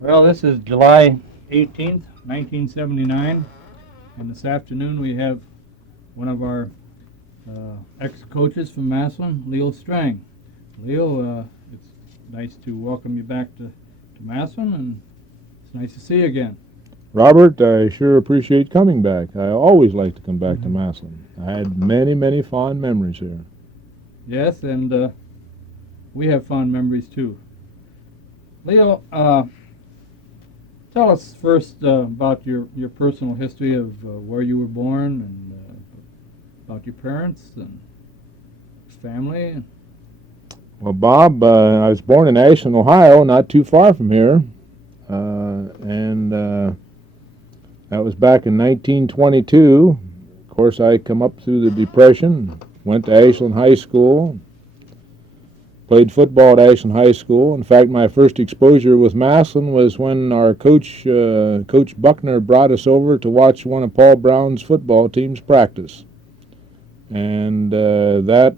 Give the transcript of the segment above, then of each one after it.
Well, this is July 18th, 1979, and this afternoon we have one of our ex-coaches from Massillon, Leo Strang. Leo, it's nice to welcome you back to Massillon, and it's nice to see you again. Robert, I sure appreciate coming back. I always like to come back to Massillon. I had many, many fond memories here. Yes, and we have fond memories too. Leo, tell us first about your personal history of where you were born and about your parents and family. Well, Bob, I was born in Ashland, Ohio, not too far from here, and that was back in 1922. Of course, I come up through the Depression, went to Ashland High School, played football at Ashland High School. In fact, my first exposure with Massillon was when our coach, Coach Buckner, brought us over to watch one of Paul Brown's football teams practice. And that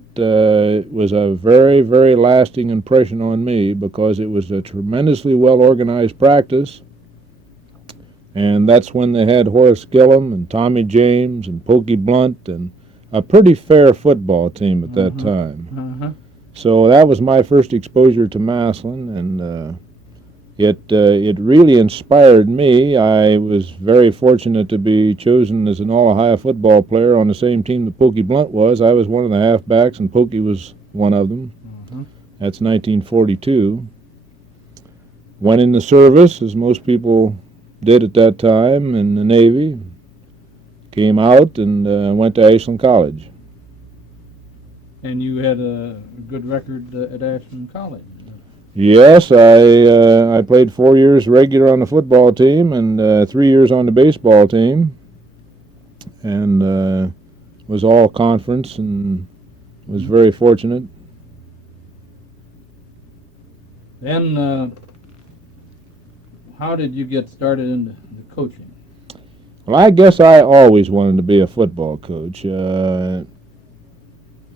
was a very, very lasting impression on me because it was a tremendously well-organized practice. And that's when they had Horace Gillum and Tommy James and Pokey Blunt and a pretty fair football team at that time. So that was my first exposure to Massillon, and it really inspired me. I was very fortunate to be chosen as an All-Ohio football player on the same team that Pokey Blunt was. I was one of the halfbacks, and Pokey was one of them. That's 1942. Went in the service, as most people did at that time, in the Navy. Came out and went to Ashland College. And you had a good record at Ashland College. Yes, I played 4 years regular on the football team and 3 years on the baseball team, and was all conference and was very fortunate. Then, how did you get started into the coaching? Well, I guess I always wanted to be a football coach.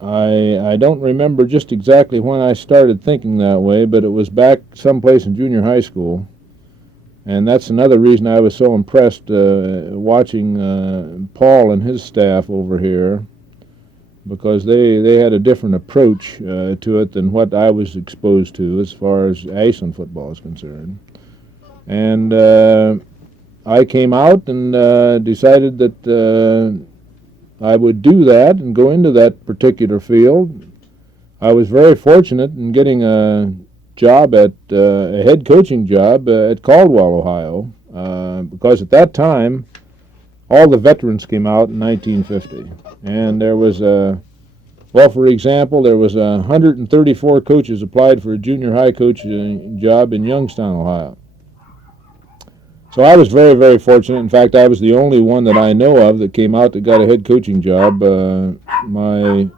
I don't remember just exactly when I started thinking that way, but it was back someplace in junior high school. And that's another reason I was so impressed watching Paul and his staff over here, because they had a different approach to it than what I was exposed to as far as Ashland football is concerned. And I came out and decided that I would do that and go into that particular field. I was very fortunate in getting a job at a head coaching job at Caldwell, Ohio, because at that time all the veterans came out in 1950, and there was for example, there was 134 coaches applied for a junior high coach job in Youngstown, Ohio. So I was very, very fortunate. In fact, I was the only one that I know of that came out that got a head coaching job my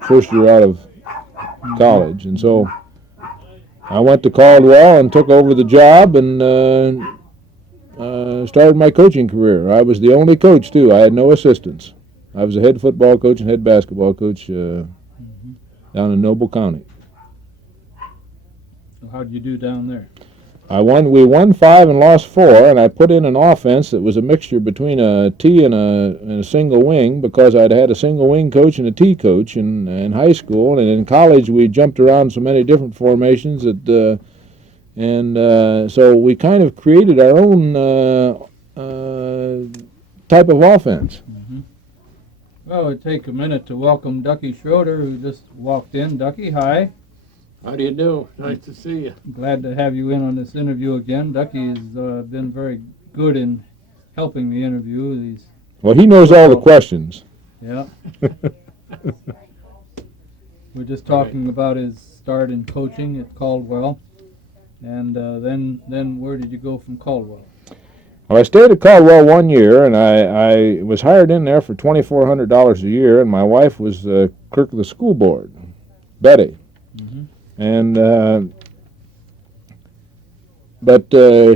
first year out of college. And so I went to Caldwell and took over the job and started my coaching career. I was the only coach, too. I had no assistants. I was a head football coach and head basketball coach down in Noble County. So how did you do down there? We won 5 and lost 4, and I put in an offense that was a mixture between a T and a single wing, because I'd had a single wing coach and a T coach in high school, and in college we jumped around so many different formations that, so we kind of created our own type of offense. Well, we'll take a minute to welcome Ducky Schroeder, who just walked in. Ducky, hi. How do you do? Nice to see you. Glad to have you in on this interview again. Ducky has been very good in helping me interview these. Well, he knows all the questions. Yeah. We're just talking about his start in coaching at Caldwell, and then where did you go from Caldwell? Well, I stayed at Caldwell 1 year, and I was hired in there for $2,400 a year, and my wife was the clerk of the school board, Betty. And but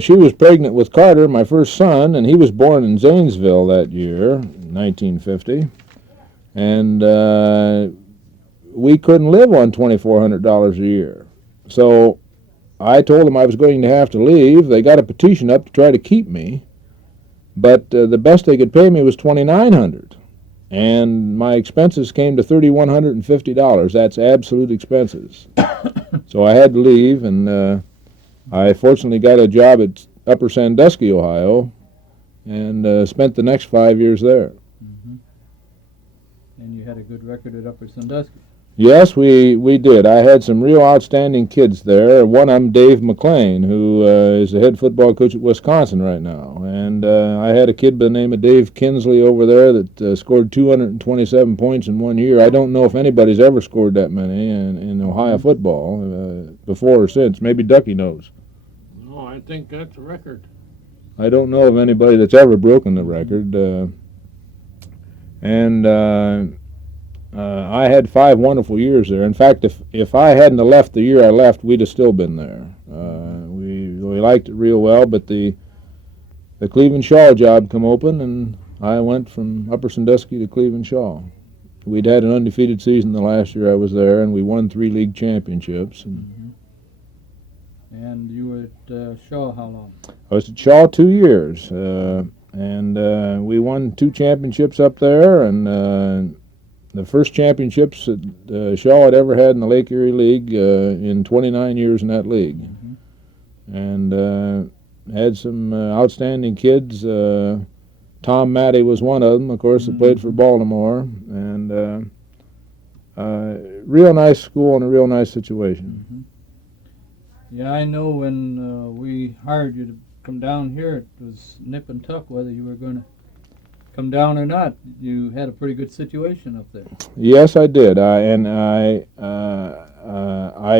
she was pregnant with Carter, my first son, and he was born in Zanesville that year, 1950. And we couldn't live on $2,400 a year. So I told them I was going to have to leave. They got a petition up to try to keep me, but the best they could pay me was $2,900, and my expenses came to $3,150. That's absolute expenses. So I had to leave, and I fortunately got a job at Upper Sandusky, Ohio, and spent the next 5 years there. Mm-hmm. And you had a good record at Upper Sandusky. Yes, we did. I had some real outstanding kids there. One of them, Dave McLean, who is the head football coach at Wisconsin right now. And I had a kid by the name of Dave Kinsley over there that scored 227 points in 1 year. I don't know if anybody's ever scored that many in Ohio football before or since. Maybe Ducky knows. No, I think that's a record. I don't know of anybody that's ever broken the record. I had 5 wonderful years there. In fact, if I hadn't have left the year I left, we'd have still been there. We liked it real well, but the Cleveland Shaw job come open, and I went from Upper Sandusky to Cleveland Shaw. We'd had an undefeated season the last year I was there, and we won 3 league championships. And you were at Shaw how long? I was at Shaw 2 years, and we won 2 championships up there, and the first championships that Shaw had ever had in the Lake Erie League in 29 years in that league. Mm-hmm. And had some outstanding kids. Tom Matty was one of them, of course, that played for Baltimore. And real nice school and a real nice situation. Mm-hmm. Yeah, I know when we hired you to come down here, it was nip and tuck whether you were going to come down or not. You had a pretty good situation up there. Yes, I did. I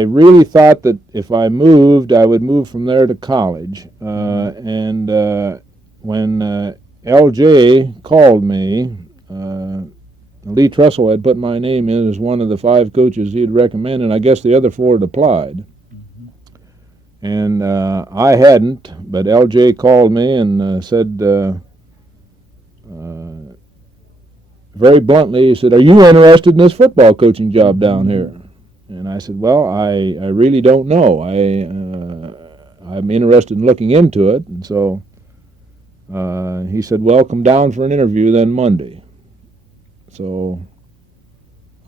really thought that if I moved, I would move from there to college. And when L.J. called me, Lee Trussell had put my name in as one of the 5 coaches he had recommended, and I guess the other 4 had applied. Mm-hmm. And I hadn't, but L.J. called me and said, very bluntly, he said, "Are you interested in this football coaching job down here?" And I said, "Well, I really don't know. I'm interested in looking into it." And so he said, "Well, come down for an interview then Monday." So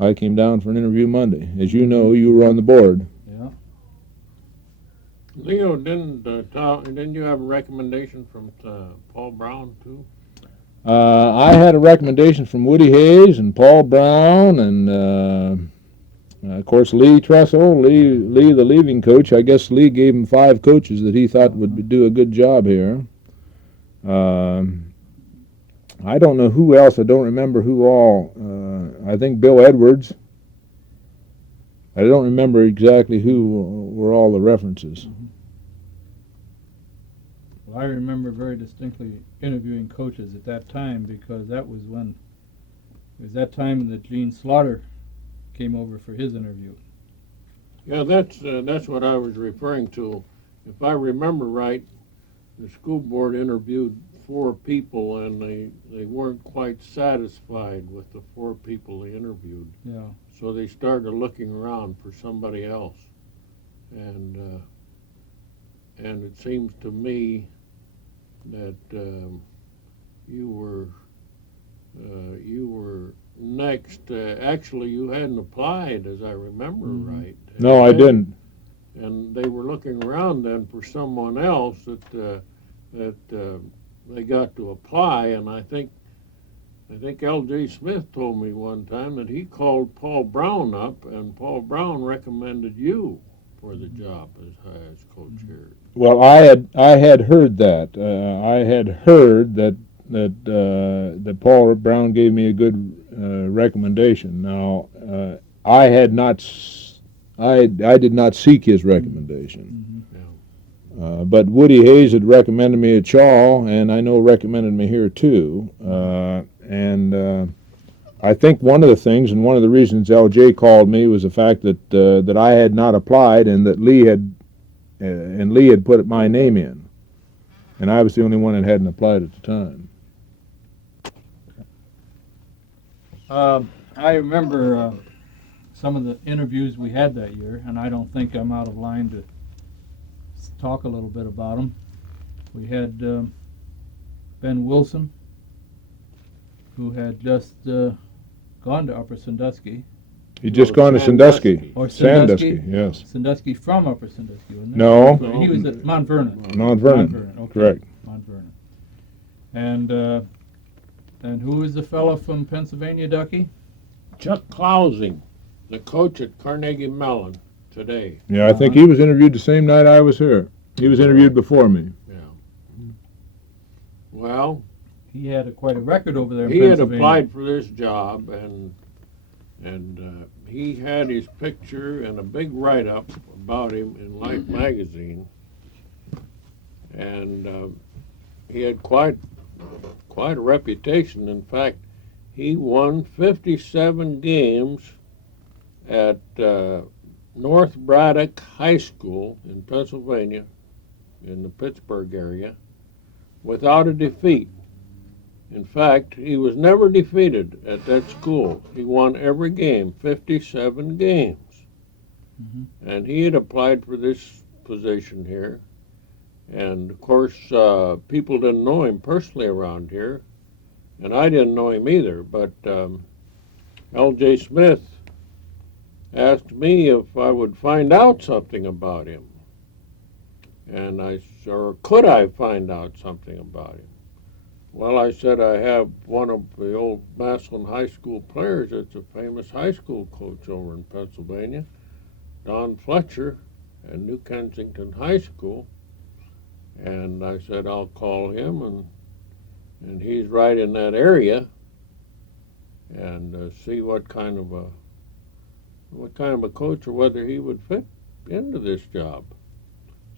I came down for an interview Monday. As you know, you were on the board. Yeah. Leo, didn't you have a recommendation from Paul Brown too? I had a recommendation from Woody Hayes and Paul Brown and, of course, Lee Trussell, Lee the leaving coach. I guess Lee gave him 5 coaches that he thought would do a good job here. I don't know who else. I don't remember who all. I think Bill Edwards. I don't remember exactly who were all the references. Well, I remember very distinctly interviewing coaches at that time because it was that time that Gene Slaughter came over for his interview. Yeah, that's what I was referring to. If I remember right, the school board interviewed 4 people, and they weren't quite satisfied with the 4 people they interviewed. Yeah. So they started looking around for somebody else, and it seems to me that you were next. Actually, you hadn't applied, as I remember right. No, I didn't. And they were looking around then for someone else that they got to apply. And I think L.J. Smith told me one time that he called Paul Brown up, and Paul Brown recommended you for the job as coach here. Well, I had heard that. I had heard that Paul Brown gave me a good recommendation. Now, I did not seek his recommendation. Mm-hmm. But Woody Hayes had recommended me at Shaw, and I know recommended me here too. And I think one of the things, and one of the reasons L.J. called me, was the fact that I had not applied, and that Lee had put my name in, and I was the only one that hadn't applied at the time. I remember some of the interviews we had that year, and I don't think I'm out of line to let's talk a little bit about them. We had Ben Wilson, who had just gone to Upper Sandusky. He just gone to Sandusky. Or Sandusky, yes. Sandusky from Upper Sandusky, wasn't it? No. He was at Mount Vernon. Mount Vernon. Okay. Correct. Mount Vernon. And who is the fellow from Pennsylvania, Ducky? Chuck Clausing, the coach at Carnegie Mellon today. Yeah, I think he was interviewed the same night I was here. He was interviewed before me. Yeah. Well, He had quite a record over there in he had Pennsylvania. applied for this job, and he had his picture and a big write-up about him in Life magazine, and he had quite a reputation. In fact, he won 57 games at North Braddock High School in Pennsylvania, in the Pittsburgh area, without a defeat. In fact, he was never defeated at that school. He won every game, 57 games. Mm-hmm. And he had applied for this position here. And of course, people didn't know him personally around here. And I didn't know him either. But L.J. Smith asked me if I would find out something about him. And or could I find out something about him? Well, I said, I have one of the old Massillon High School players that's a famous high school coach over in Pennsylvania, Don Fletcher at New Kensington High School. And I said, I'll call him, and he's right in that area, and see what kind of a coach or whether he would fit into this job.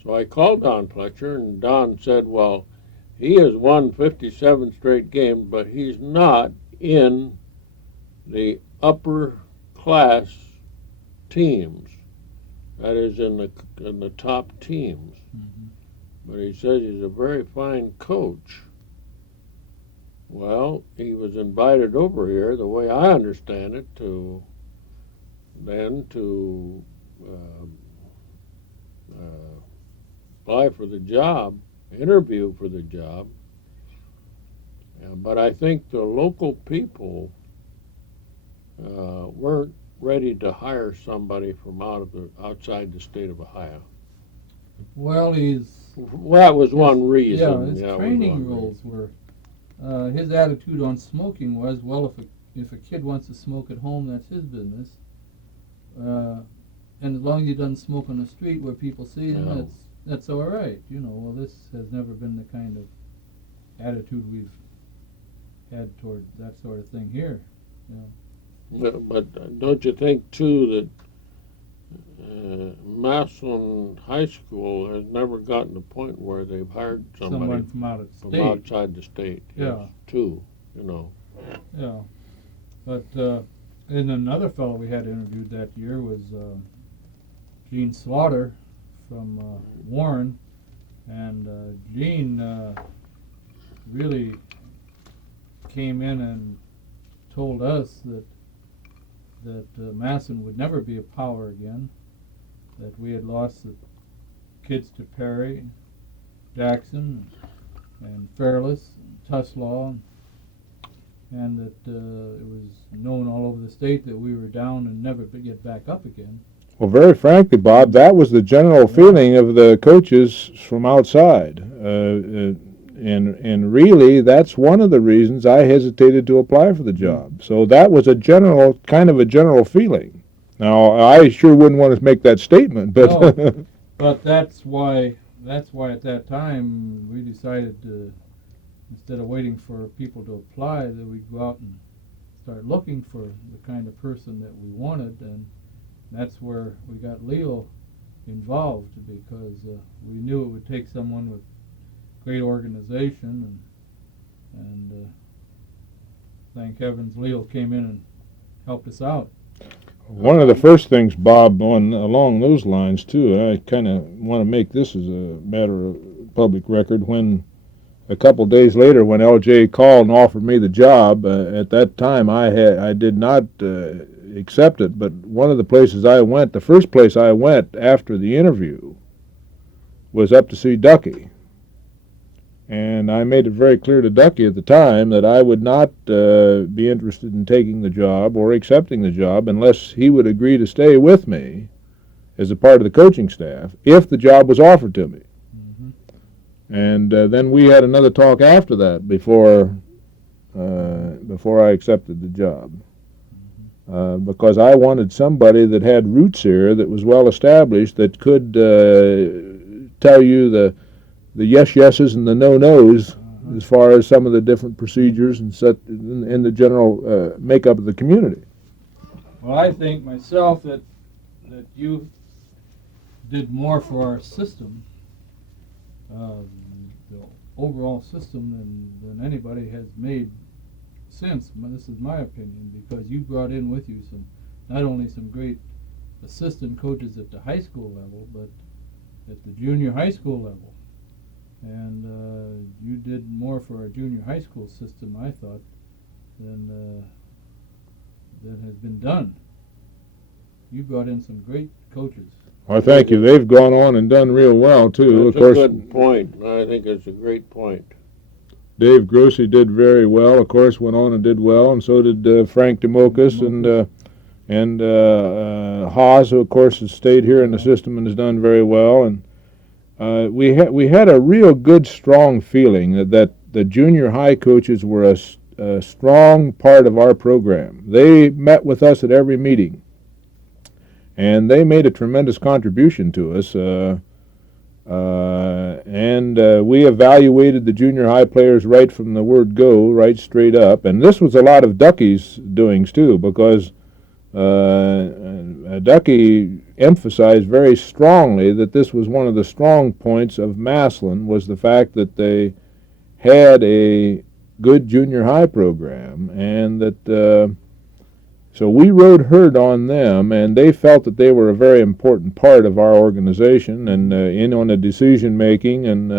So I called Don Fletcher, and Don said, well, he has won 57 straight games, but he's not in the upper class teams. That is, in the top teams. Mm-hmm. But he says he's a very fine coach. Well, he was invited over here, the way I understand it, to apply for the job, interview for the job. But I think the local people weren't ready to hire somebody from outside the state of Ohio. Well, That was one reason. his training rules were, his attitude on smoking was, well, if a kid wants to smoke at home, that's his business. And as long as he doesn't smoke on the street where people see him, that's all right. Well, this has never been the kind of attitude we've had toward that sort of thing here. But don't you think, too, that Massillon High School has never gotten to the point where they've hired somebody Someone from out of from state. outside the state? Yeah. Too, Yeah. But and another fellow we had interviewed that year was Gene Slaughter from Warren, and Gene really came in and told us that Massillon would never be a power again, that we had lost the kids to Perry, Jackson, and Fairless, and Tuslaw, and that it was known all over the state that we were down and never get back up again. Well, very frankly, Bob, that was the general feeling of the coaches from outside. And really, that's one of the reasons I hesitated to apply for the job. So that was a kind of a general feeling. Now, I sure wouldn't want to make that statement, but No, but that's why at that time we decided to, instead of waiting for people to apply, that we'd go out and start looking for the kind of person that we wanted, and that's where we got Leo involved, because we knew it would take someone with great organization, and thank heavens Leo came in and helped us out. one of the first things, Bob, along those lines, too, I kind of want to make this as a matter of public record, when a couple days later when L.J. called and offered me the job, at that time I did not accept it, but one of the places I went, the first place I went after the interview, was up to see Ducky. And I made it very clear to Ducky at the time that I would not be interested in taking the job or accepting the job unless he would agree to stay with me as a part of the coaching staff if the job was offered to me. And then we had another talk after that before I accepted the job. Because I wanted somebody that had roots here, that was well established, that could tell you the yes yeses and the no nos as far as some of the different procedures and set in the general makeup of the community. Well, I think myself that you did more for our system, the overall system, than anybody has made since. This is my opinion, because you brought in with you not only some great assistant coaches at the high school level, but at the junior high school level. And you did more for our junior high school system, I thought, than has been done. You brought in some great coaches. Well, thank you. They've gone on and done real well, too. That's of course, a good point. I think it's a great point. Dave Grossi did very well, of course, went on and did well, and so did Frank DeMokas and Haas, who, of course, has stayed here in the system and has done very well. And we had a real good, strong feeling that the junior high coaches were a strong part of our program. They met with us at every meeting, and they made a tremendous contribution to us. And we evaluated the junior high players right from the word go, right straight up. And this was a lot of Ducky's doings, too, because Ducky emphasized very strongly that this was one of the strong points of Massillon, was the fact that they had a good junior high program, and that so we rode herd on them, and they felt that they were a very important part of our organization and in on the decision making, and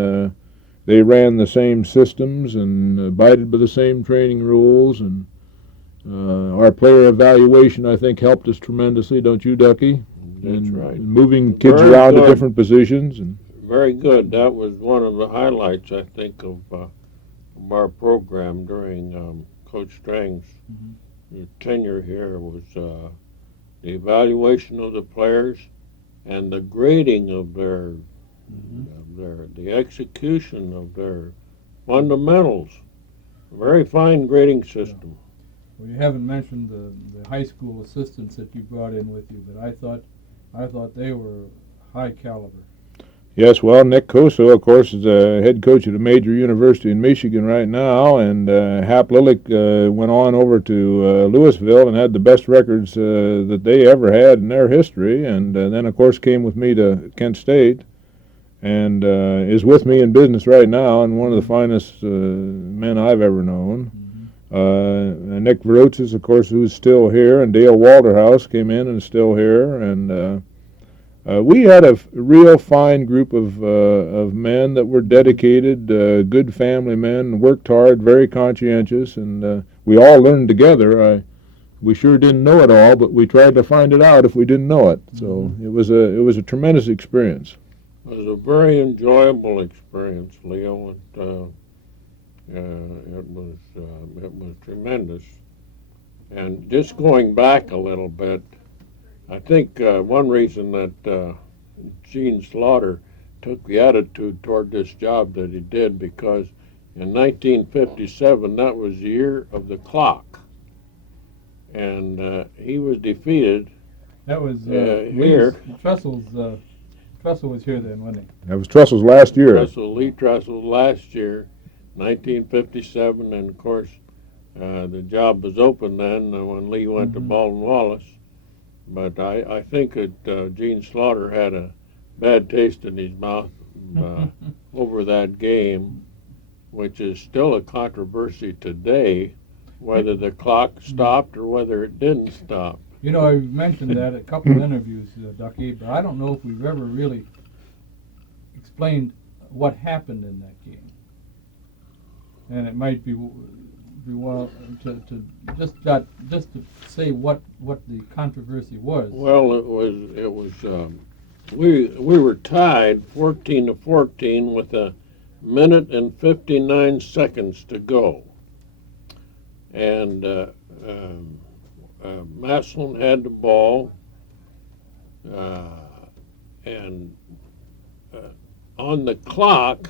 they ran the same systems and abided by the same training rules, and our player evaluation, I think, helped us tremendously, don't you, Ducky? That's right. And moving kids Very around good. to different positions. And Very good. That was one of the highlights, I think, of our program during Coach Strang's tenure here, was the evaluation of the players and the grading of the execution of their fundamentals. Very fine grading system. Well, you haven't mentioned the high school assistants that you brought in with you, but I thought they were high caliber. yes, well, Nick Coso, of course, is a head coach at a major university in Michigan right now, and Hap Lillick went on over to Louisville and had the best records that they ever had in their history, and then, of course, came with me to Kent State, and is with me in business right now, and one of the finest men I've ever known. Nick Verotzis, of course, who's still here, and Dale Walderhouse came in and is still here, and we had a real fine group of men that were dedicated, good family men, worked hard, very conscientious, and we all learned together. We sure didn't know it all, but we tried to find it out if we didn't know it. So it was a tremendous experience. It was a very enjoyable experience, Leo. It was tremendous. And just going back a little bit, I think one reason that Gene Slaughter took the attitude toward this job that he did, because in 1957, that was the year of the clock, and he was defeated. That was here. Trussell was here then, wasn't he? That was Trustle's last year. Lee Trussell last year, 1957, and of course the job was open then when Lee went to Baldwin Wallace. But I think that Gene Slaughter had a bad taste in his mouth over that game, which is still a controversy today, whether the clock stopped or whether it didn't stop. You know, I've mentioned that a couple of interviews, Ducky, but I don't know if we've ever really explained what happened in that game. And it might be well to say what the controversy was. Well, it was we were tied 14-14 with a minute and 59 seconds to go, and Massillon had the ball, and on the clock,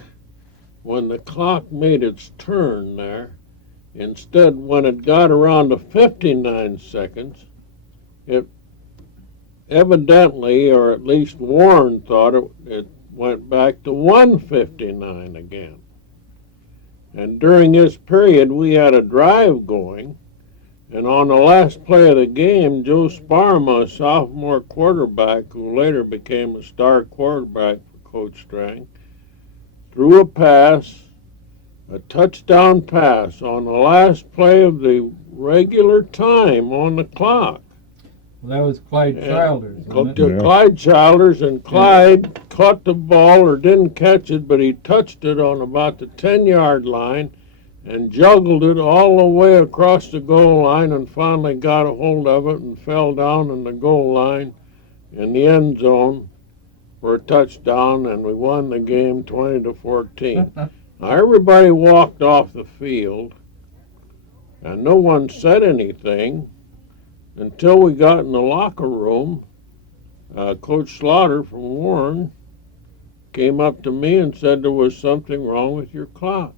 when the clock made its turn there, instead, when it got around to 59 seconds, it evidently, or at least Warren thought it went back to 159 again. And during this period, we had a drive going, and on the last play of the game, Joe Sparma, a sophomore quarterback who later became a star quarterback for Coach Strang, threw a pass, a touchdown pass on the last play of the regular time on the clock. Well, that was Clyde Childers, wasn't To it? Clyde Childers, and Clyde caught the ball or didn't catch it, but he touched it on about the 10-yard line and juggled it all the way across the goal line and finally got a hold of it and fell down in the goal line in the end zone for a touchdown, and we won the game 20-14. Now everybody walked off the field and no one said anything until we got in the locker room. Coach Slaughter from Warren came up to me and said there was something wrong with your clock.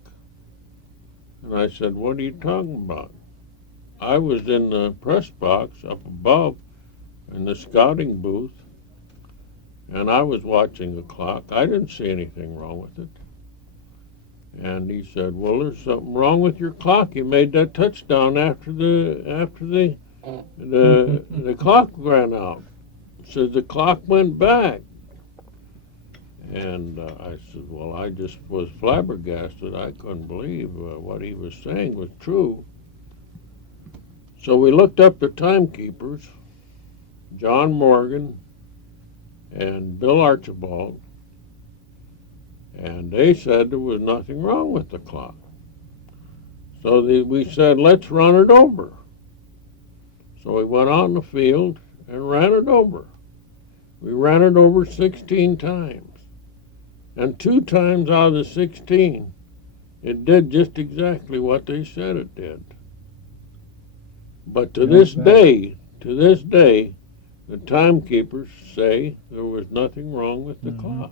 And I said, what are you talking about? I was in the press box up above in the scouting booth, and I was watching the clock. I didn't see anything wrong with it. And he said, well, there's something wrong with your clock. You made that touchdown after the clock ran out. Says the clock went back. And I said, well, I just was flabbergasted. I couldn't believe what he was saying was true. So we looked up the timekeepers, John Morgan and Bill Archibald, and they said there was nothing wrong with the clock. So we said, let's run it over. So we went out in the field and ran it over. We ran it over 16 times. And 2 times out of the 16, it did just exactly what they said it did. But to this day, the timekeepers say there was nothing wrong with the clock.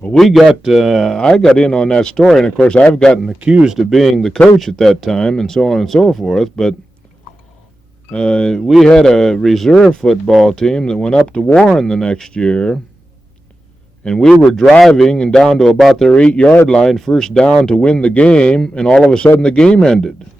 Well, I got in on that story, and of course I've gotten accused of being the coach at that time and so on and so forth, but we had a reserve football team that went up to Warren the next year, and we were driving and down to about their 8-yard line, first down to win the game, and all of a sudden the game ended.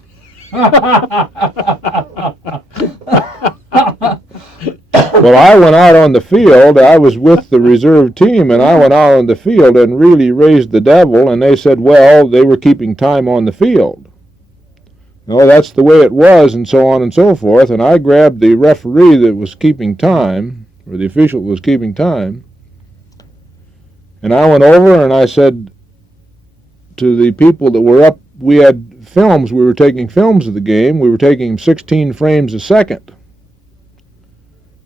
Well, I went out on the field. I was with the reserve team, and I went out on the field and really raised the devil, and they said, well, they were keeping time on the field. No, that's the way it was, and so on and so forth, and I grabbed the referee that was keeping time, or the official that was keeping time, and I went over and I said to the people that were up, we had films, we were taking films of the game, we were taking 16 frames a second.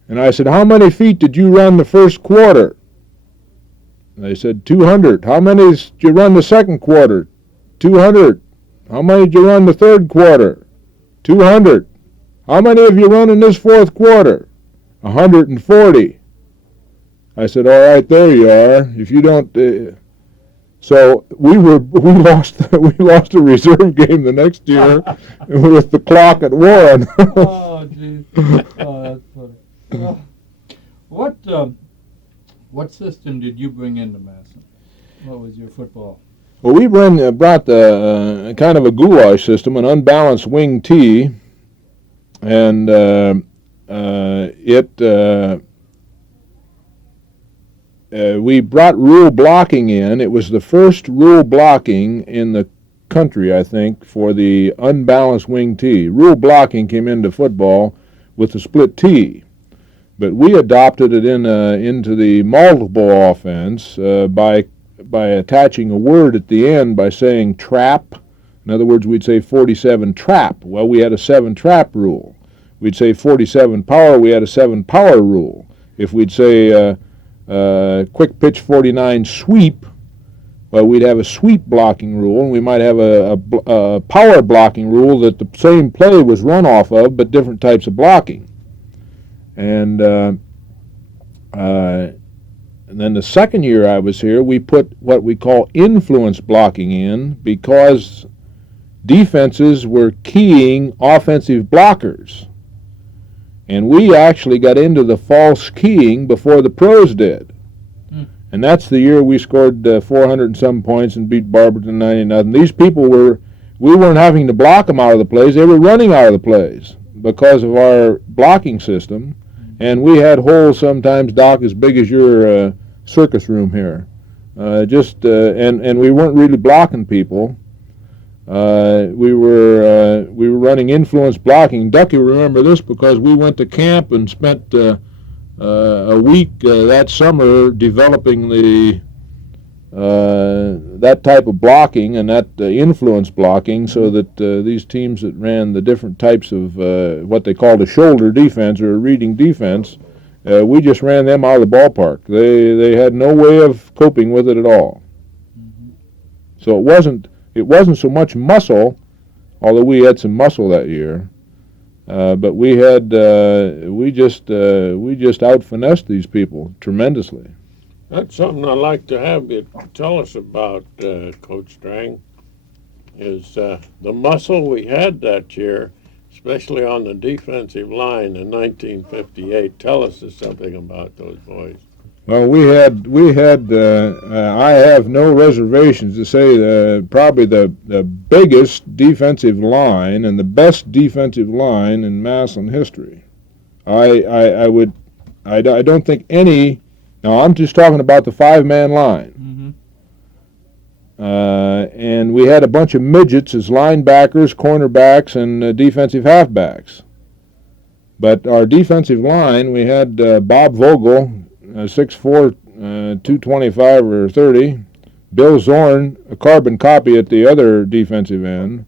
And I said, how many feet did you run the first quarter? And they said, 200. How many did you run the second quarter? 200. How many did you run the third quarter? 200. How many have you run in this fourth quarter? 140. I said, all right, there you are. If you don't... So we lost a reserve game the next year with the clock at Warren. Oh, geez. Oh, that's funny. What system did you bring into Massillon? What was your football? Well, we brought the kind of a goulash system, an unbalanced wing tee, and we brought rule blocking in. It was the first rule blocking in the country, I think, for the unbalanced wing tee. Rule blocking came into football with the split tee, but we adopted it into the multiple offense by attaching a word at the end by saying trap. In other words, we'd say 47 trap. Well, we had a 7 trap rule. We'd say 47 power. We had a 7 power rule. if we'd say quick pitch 49 sweep, well, we'd have a sweep blocking rule, and we might have a power blocking rule that the same play was run off of, but different types of blocking. And then the second year I was here, we put what we call influence blocking in because defenses were keying offensive blockers. And we actually got into the false keying before the pros did. And that's the year we scored 400 and some points and beat Barberton 90-0. These people we weren't having to block them out of the plays. They were running out of the plays because of our blocking system. And we had holes sometimes, Doc, as big as your circus room here. And we weren't really blocking people. We were running influence blocking. Duck, you remember this because we went to camp and spent a week that summer developing that type of blocking and that influence blocking so that these teams that ran the different types of what they called a shoulder defense or a reading defense, we just ran them out of the ballpark. They had no way of coping with it at all. So it wasn't so much muscle, although we had some muscle that year. But we just out-finessed these people tremendously. That's something I'd like to have you tell us about, Coach Strang, is the muscle we had that year, especially on the defensive line in 1958. Tell us something about those boys. Well, I have no reservations to say probably the biggest defensive line and the best defensive line in Massillon history. I don't think any. Now I'm just talking about the 5-man line. And we had a bunch of midgets as linebackers, cornerbacks, and defensive halfbacks. But our defensive line, we had Bob Vogel, 6'4", 225 or 30. Bill Zorn, a carbon copy at the other defensive end.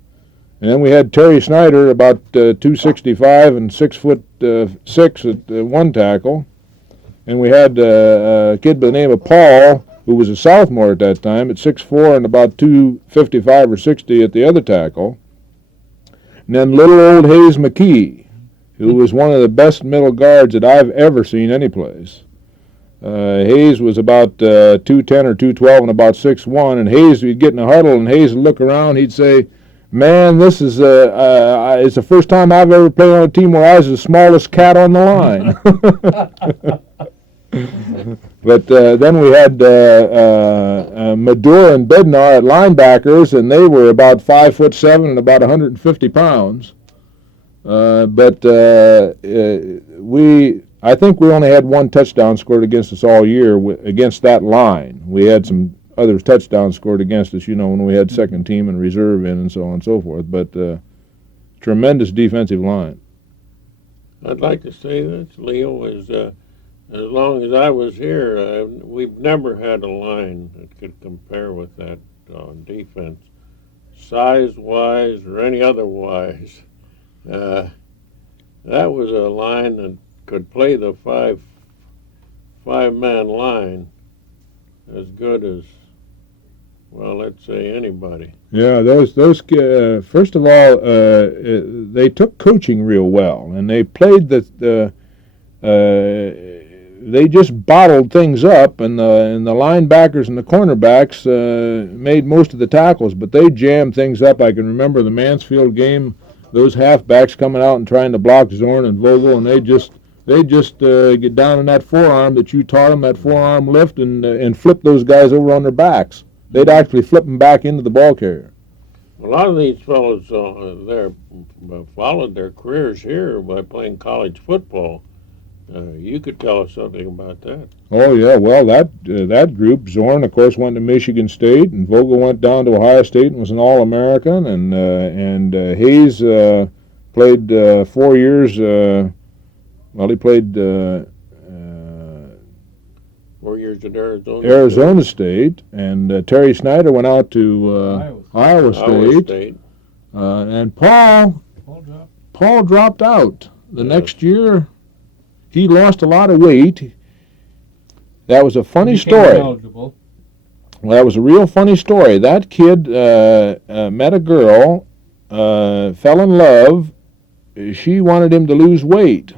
And then we had Terry Snyder, about 265 and 6'6" at one tackle. And we had a kid by the name of Paul, who was a sophomore at that time, at 6'4" and about 255 or 60 at the other tackle. And then little old Hayes McKee, who was one of the best middle guards that I've ever seen anyplace. Hayes was about 210 or 212 and about 6'1", and Hayes, we'd get in a huddle, and Hayes would look around, he'd say, "Man, this is it's the first time I've ever played on a team where I was the smallest cat on the line." But then we had Madure and Bednar at linebackers, and they were about 5'7" and about 150 pounds. I think we only had one touchdown scored against us all year against that line. We had some other touchdowns scored against us, when we had second team and reserve in and so on and so forth. But tremendous defensive line. I'd like to say this, Leo, is as long as I was here, we've never had a line that could compare with that on defense, size-wise or any other-wise. That was a line that could play the five-man line as good as, well, let's say anybody. Yeah, those first of all, they took coaching real well, and they played they just bottled things up, and the linebackers and the cornerbacks made most of the tackles, but they jammed things up. I can remember the Mansfield game, those halfbacks coming out and trying to block Zorn and Vogel, and they just get down in that forearm that you taught them, that forearm lift, and flip those guys over on their backs. They'd actually flip them back into the ball carrier. A lot of these fellows there followed their careers here by playing college football. You could tell us something about that. Oh yeah, well that group, Zorn of course went to Michigan State, and Vogel went down to Ohio State and was an All-American, and Hayes played 4 years. He played 4 years at Arizona State, and Terry Snyder went out to Iowa State. And Paul dropped out the next year. he lost a lot of weight. That was a funny Became story. eligible. Well, that was a real funny story. That kid met a girl, fell in love. She wanted him to lose weight.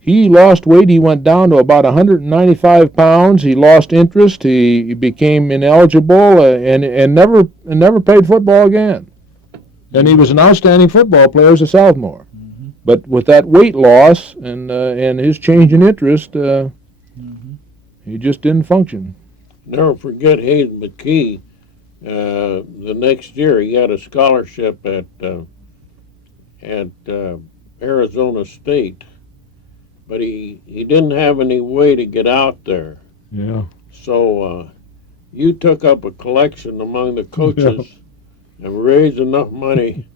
He lost weight. He went down to about 195 pounds. He lost interest. He became ineligible and never played football again. And he was an outstanding football player as a sophomore. Mm-hmm. But with that weight loss and his change in interest, he just didn't function. Never forget Hayes McKee. The next year, he got a scholarship at Arizona State, but he didn't have any way to get out there. Yeah. So you took up a collection among the coaches and raised enough money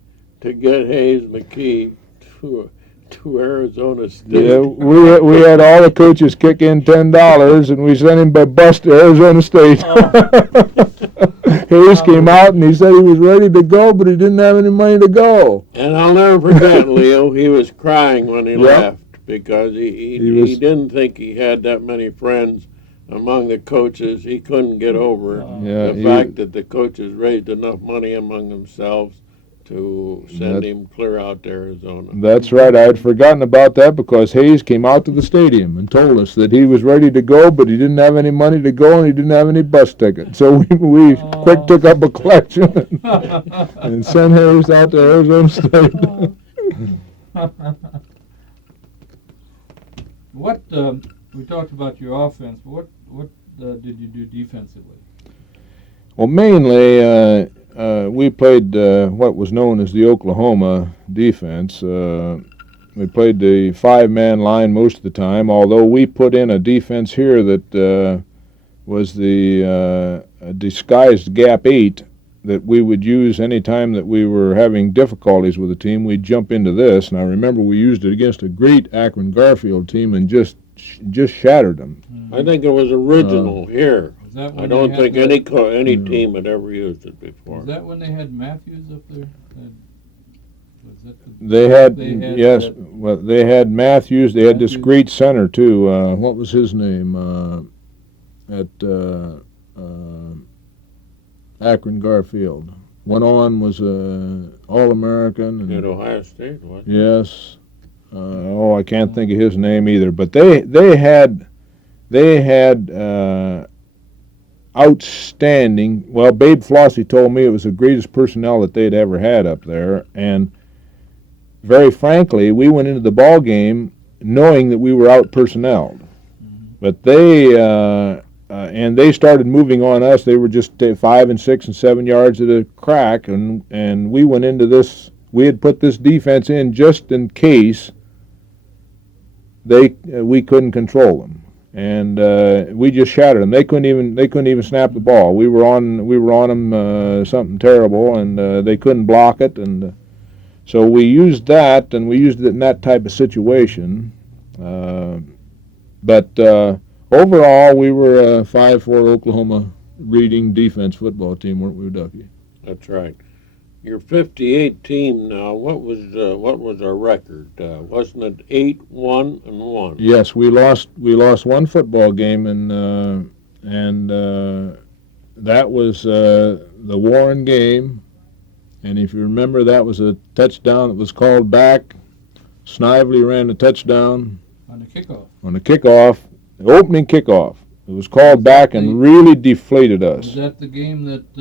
to get Hayes McKee to Arizona State. Yeah, we had all the coaches kick in $10, and we sent him by bus to Arizona State. Hayes came out, and he said he was ready to go, but he didn't have any money to go. And I'll never forget, Leo, he was crying when he left because he didn't think he had that many friends among the coaches. He couldn't get over the fact that the coaches raised enough money among themselves to send him clear out to Arizona. That's right. I had forgotten about that because Hayes came out to the stadium and told us that he was ready to go, but he didn't have any money to go and he didn't have any bus ticket. So we quick took up a collection and sent Hayes out to Arizona State. What we talked about your offense, but what did you do defensively? Well, mainly we played what was known as the Oklahoma defense. We played the five-man line most of the time, although we put in a defense here that was the disguised gap 8 that we would use any time that we were having difficulties with a team. We'd jump into this, and I remember we used it against a great Akron Garfield team and just shattered them. I think it was original here. I don't think any team had ever used it before. Was that when they had Matthews up there? They had Matthews. They had this great center too. What was his name? At Akron Garfield. Went on was All-American. At Ohio State, wasn't he? Yes. I can't think of his name either. But they had outstanding. Well, Babe Flossie told me it was the greatest personnel that they'd ever had up there, and very frankly, we went into the ball game knowing that we were out personneled. But they started moving on us. They were just 5 and 6 and 7 yards at a crack, and we went into this. We had put this defense in just in case we couldn't control them, and we just shattered them. They couldn't even snap the ball. We were on them something terrible, and they couldn't block it, and so we used that, and we used it in that type of situation. But overall, we were a 5-4 Oklahoma Reading defense football team, weren't we, Ducky? That's right. Your 58 team now. What was our record? Wasn't it 8-1-1? Yes, we lost one football game, and that was the Warren game. And if you remember, that was a touchdown that was called back. Snively ran the touchdown on the kickoff. The opening kickoff. It was called back and really deflated us. Was that the game that I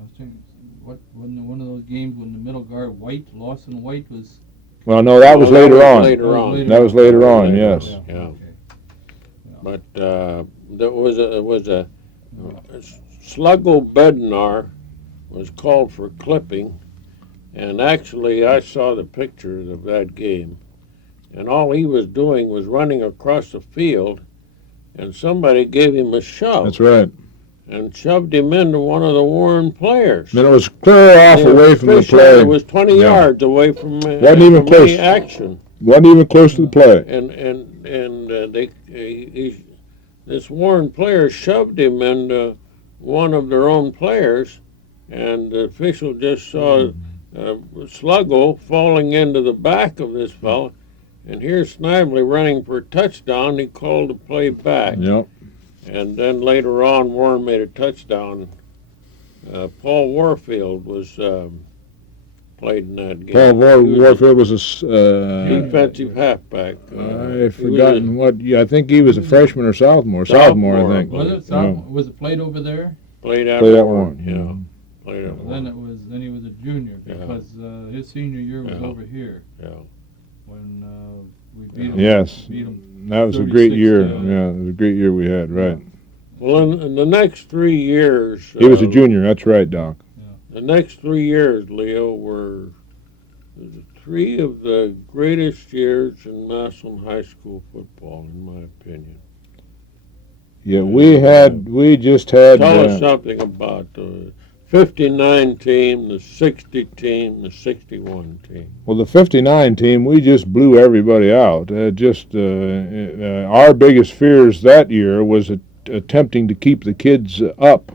was thinking, wasn't one of those games when the middle guard Lawson White was? Well, no, that was later on. That was later on. Yes. Yeah. Okay. But there was a Sluggo Bednar was called for clipping, and actually I saw the pictures of that game, and all he was doing was running across the field, and somebody gave him a shove. That's right. And shoved him into one of the Warren players. Then it was clear off away from the play. It was 20 yards away from wasn't even close. Any action. Wasn't even close to the play. And this Warren player shoved him into one of their own players, and the official just saw Sluggo falling into the back of this fellow, and here's Snively running for a touchdown. He called the play back. Yep. And then later on, Warren made a touchdown. Paul Warfield was played in that game. Paul Warfield was a defensive halfback. I've forgotten what. Yeah, I think he was a freshman or sophomore. Sophomore, I think. Was it sophomore? Was it played over there? Played at Warren. Yeah. Played at Warren. Then he was a junior because his senior year was over here. Yeah. When we beat him. Yes. Beat him. That was a great year. 36, Yeah, it was a great year we had. Right. Well, in the next 3 years, He was a junior. That's right, Doc. the next 3 years, Leo, were 3 of the greatest years in Massillon High School football, in my opinion. Yeah, we just had. Tell us something about the 59 team, the 60 team, the 61 team. Well, the 59 team, we just blew everybody out. Our biggest fears that year was attempting to keep the kids up.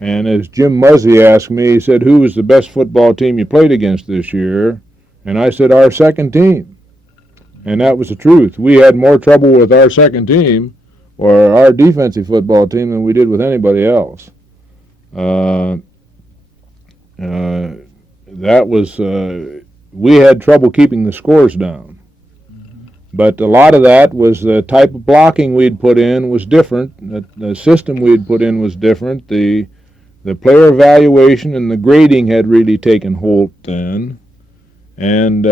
And as Jim Muzzy asked me, he said, who was the best football team you played against this year? And I said, our second team. And that was the truth. We had more trouble with our second team or our defensive football team than we did with anybody else. We had trouble keeping the scores down. But a lot of that was the type of blocking we'd put in was different. The system we'd put in was different. The player evaluation and the grading had really taken hold then. And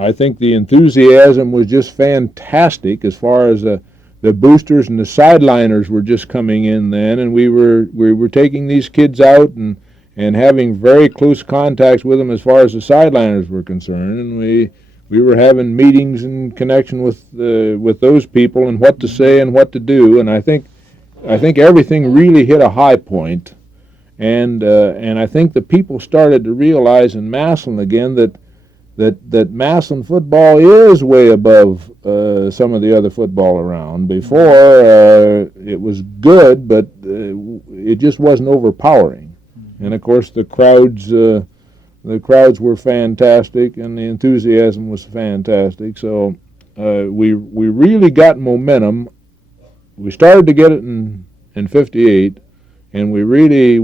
I think the enthusiasm was just fantastic as far as the boosters and the sideliners were just coming in then, and we were taking these kids out and having very close contacts with them as far as the sideliners were concerned, and we were having meetings in connection with those people and what to say and what to do, and I think everything really hit a high point, and I think the people started to realize in Massillon again that Massillon football is way above some of the other football around. Before, it was good, but it just wasn't overpowering. And of course, the crowds were fantastic, and the enthusiasm was fantastic. So we really got momentum. We started to get it in '58, and we really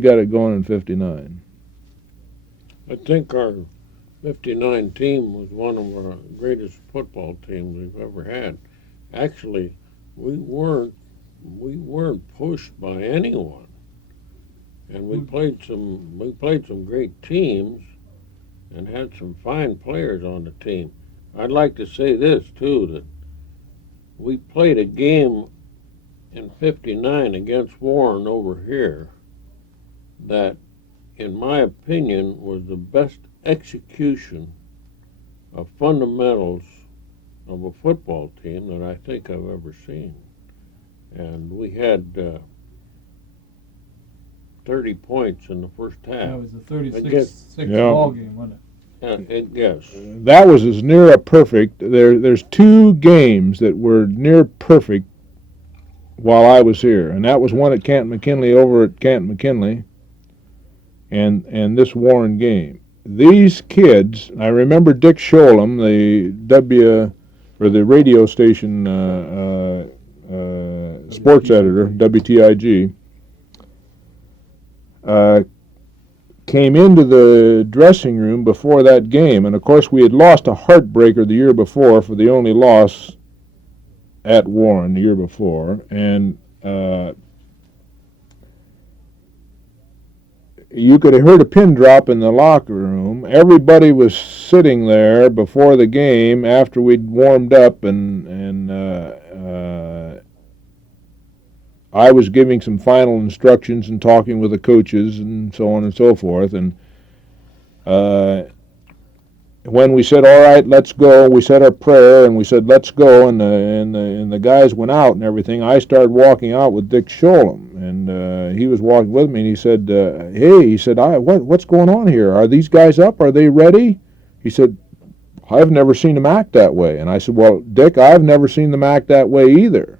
got it going in '59. I think our 59 team was one of our greatest football teams we've ever had. Actually, we weren't pushed by anyone, and we played some great teams, and had some fine players on the team. I'd like to say this too, that we played a game in '59 against Warren over here that, in my opinion, was the best execution of fundamentals of a football team that I think I've ever seen. And we had 30 points in the first half. That was a 36-6 ball game, wasn't it? Yes. That was as near a perfect. There's 2 games that were near perfect while I was here, and that was one at Canton McKinley over at Canton McKinley, and this Warren game. These kids, I remember Dick Sholem, the radio station sports editor, WTIG, came into the dressing room before that game, and of course we had lost a heartbreaker the year before for the only loss at Warren the year before, and you could have heard a pin drop in the locker room. Everybody was sitting there before the game after we'd warmed up, and I was giving some final instructions and talking with the coaches and so on and so forth. And when we said, all right, let's go, we said our prayer and we said, let's go, and the guys went out and everything. I started walking out with Dick Sholem, and he was walking with me, and he said, hey, he said, what's going on here? Are these guys up? Are they ready? He said, I've never seen them act that way. And I said, well, Dick, I've never seen them act that way either.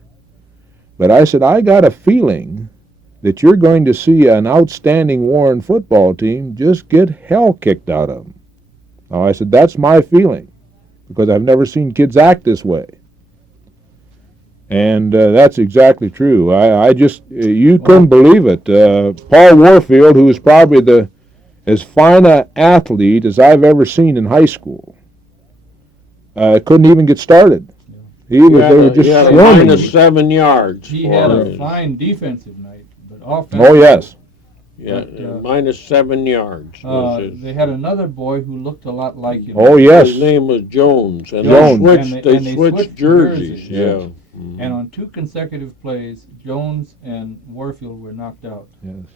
But I said, I got a feeling that you're going to see an outstanding Warren football team just get hell kicked out of them. Now, I said, that's my feeling, because I've never seen kids act this way. And that's exactly true. I just, you couldn't believe it. Paul Warfield, who was probably as fine an athlete as I've ever seen in high school, couldn't even get started. They were just swarming. Minus 7 yards. He had a fine defensive night, but offensive. Oh, yes. Yeah, minus 7 yards. They had another boy who looked a lot like him. Oh, yes. His name was Jones, and Jones. they switched jerseys. Yeah. Mm-hmm. And on 2 consecutive plays, Jones and Warfield were knocked out. Yes.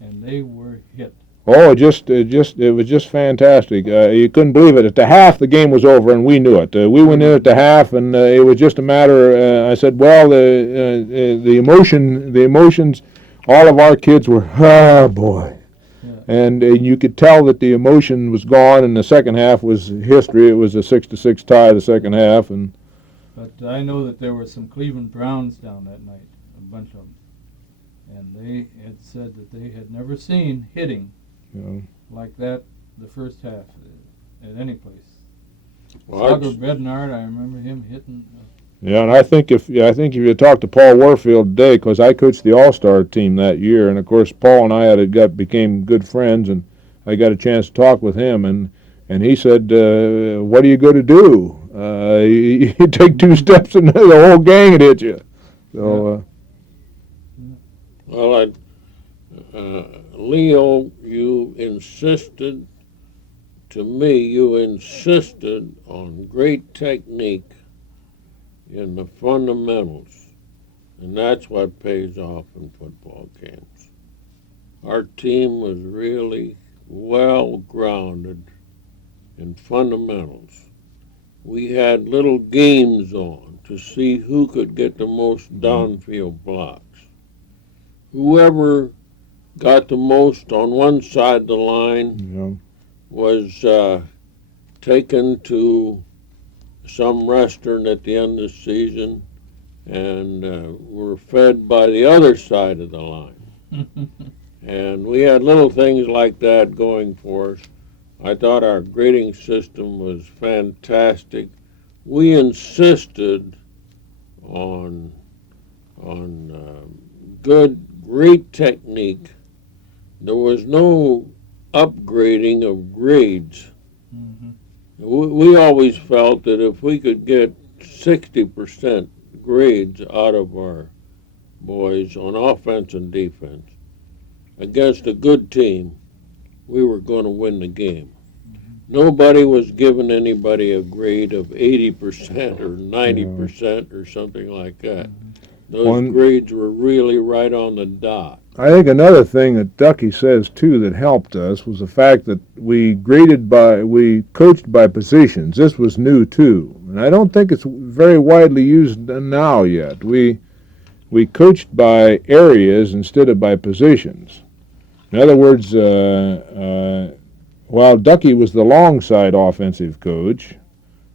And they were hit. Oh, it was just fantastic. You couldn't believe it. At the half, the game was over, and we knew it. We went in at the half, and it was just a matter. I said, well, the emotions. All of our kids were, oh boy, yeah. And you could tell that the emotion was gone, and the second half was history. It was a 6-6 tie the second half, But I know that there were some Cleveland Browns down that night, a bunch of them, and they had said that they had never seen hitting like that the first half at any place. Slugger Bednard, I remember him hitting. Yeah, and I think if you talk to Paul Warfield today, because I coached the All-Star team that year, and of course Paul and I became good friends, and I got a chance to talk with him, and he said, "What are you going to do? You take 2 steps, and the whole gang would hit you." So, well, Leo, you insisted on great technique in the fundamentals, and that's what pays off in football games. Our team was really well grounded in fundamentals. We had little games on to see who could get the most downfield blocks. Whoever got the most on one side of the line was taken to some restaurant at the end of the season and were fed by the other side of the line. And we had little things like that going for us. I thought our grading system was fantastic. We insisted on great technique. There was no upgrading of grades. We always felt that if we could get 60% grades out of our boys on offense and defense against a good team, we were going to win the game. Nobody was giving anybody a grade of 80% or 90% or something like that. Those grades were really right on the dot. I think another thing that Ducky says, too, that helped us was the fact that we coached by positions. This was new, too. And I don't think it's very widely used now yet. We coached by areas instead of by positions. In other words, while Ducky was the long side offensive coach,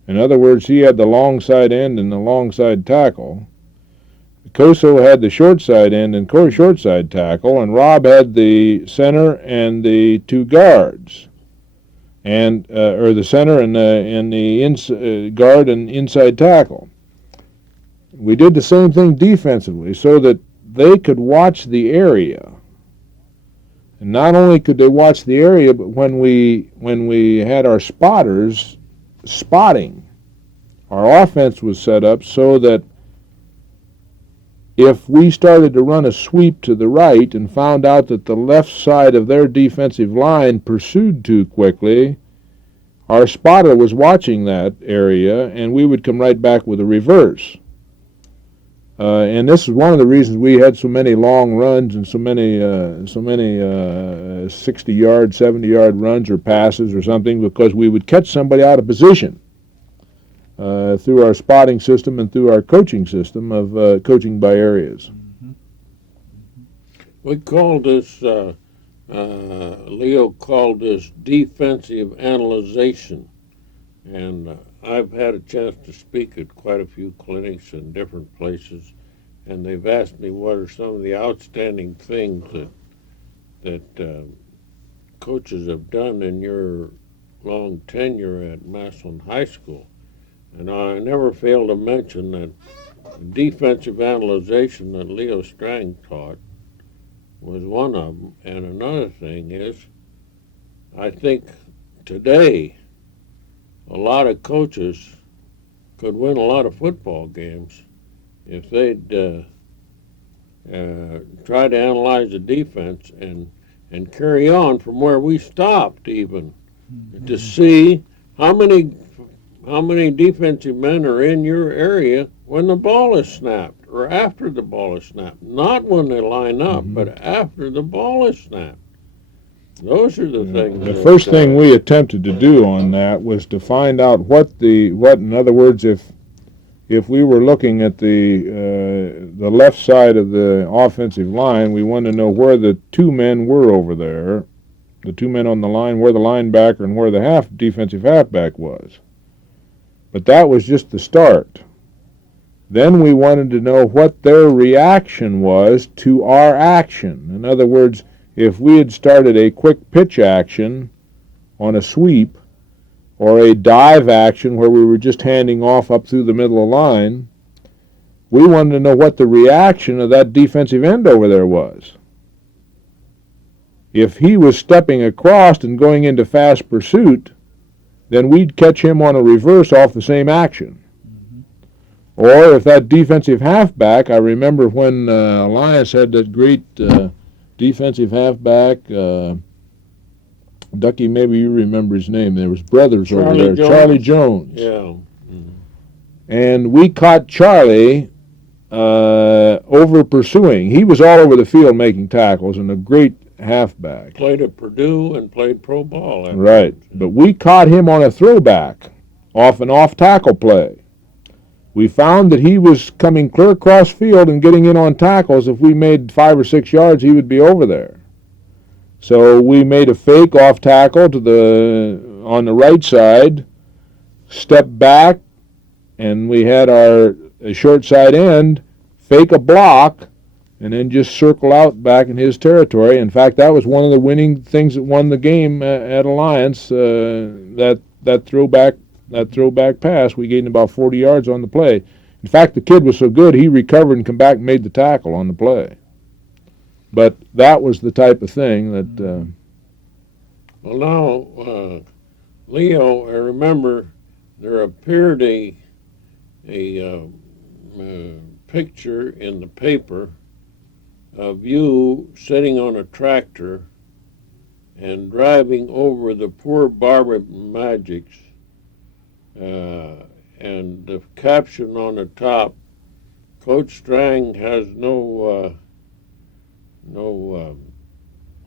in other words, he had the long side end and the long side tackle, Coso had the short side end and short side tackle, and Rob had the center and the 2 guards, or the center and the guard and inside tackle. We did the same thing defensively so that they could watch the area. And not only could they watch the area, but when we had our spotters spotting, our offense was set up so that if we started to run a sweep to the right and found out that the left side of their defensive line pursued too quickly, our spotter was watching that area, and we would come right back with a reverse. And this is one of the reasons we had so many long runs and so many 60-yard, 70-yard runs or passes or something, because we would catch somebody out of position. Through our spotting system and through our coaching system of coaching by areas. We called this, Leo called this defensive analyzation. And I've had a chance to speak at quite a few clinics in different places. and they've asked me what are some of the outstanding things that coaches have done in your long tenure at Massillon High School. And I never fail to mention that defensive analyzation that Leo Strang taught was one of them. And another thing is, I think today a lot of coaches could win a lot of football games if they'd try to analyze the defense and carry on from where we stopped, even to see how many defensive men are in your area when the ball is snapped or after the ball is snapped. Not when they line up, but after the ball is snapped. Those are the things. The first thing we attempted to do on that was to find out what in other words, if we were looking at the left side of the offensive line, we wanted to know where the two men were over there, the two men on the line, where the linebacker and where the defensive halfback was. But that was just the start. Then we wanted to know what their reaction was to our action. In other words, if we had started a quick pitch action on a sweep or a dive action where we were just handing off up through the middle of the line, we wanted to know what the reaction of that defensive end over there was. If he was stepping across and going into fast pursuit, then we'd catch him on a reverse off the same action. Or if that defensive halfback, I remember when Alliance had that great defensive halfback, Ducky, maybe you remember his name. There was brothers over there, Charlie Jones. Yeah. And we caught Charlie over pursuing. He was all over the field making tackles and a great halfback. Played at Purdue and played pro ball. Right. But we caught him on a throwback off an off-tackle play. We found that he was coming clear across field and getting in on tackles. If we made 5 or 6 yards, he would be over there. So we made a fake off tackle on the right side, stepped back, and we had our short side end fake a block, and then just circle out back in his territory. In fact, that was one of the winning things that won the game at Alliance. That throwback pass, we gained about 40 yards on the play. In fact, the kid was so good, he recovered and come back and made the tackle on the play. But that was the type of thing that... Well, now, Leo, I remember there appeared a picture in the paper of you sitting on a tractor and driving over the poor Barbara Magics, and the caption on the top, Coach Strang has no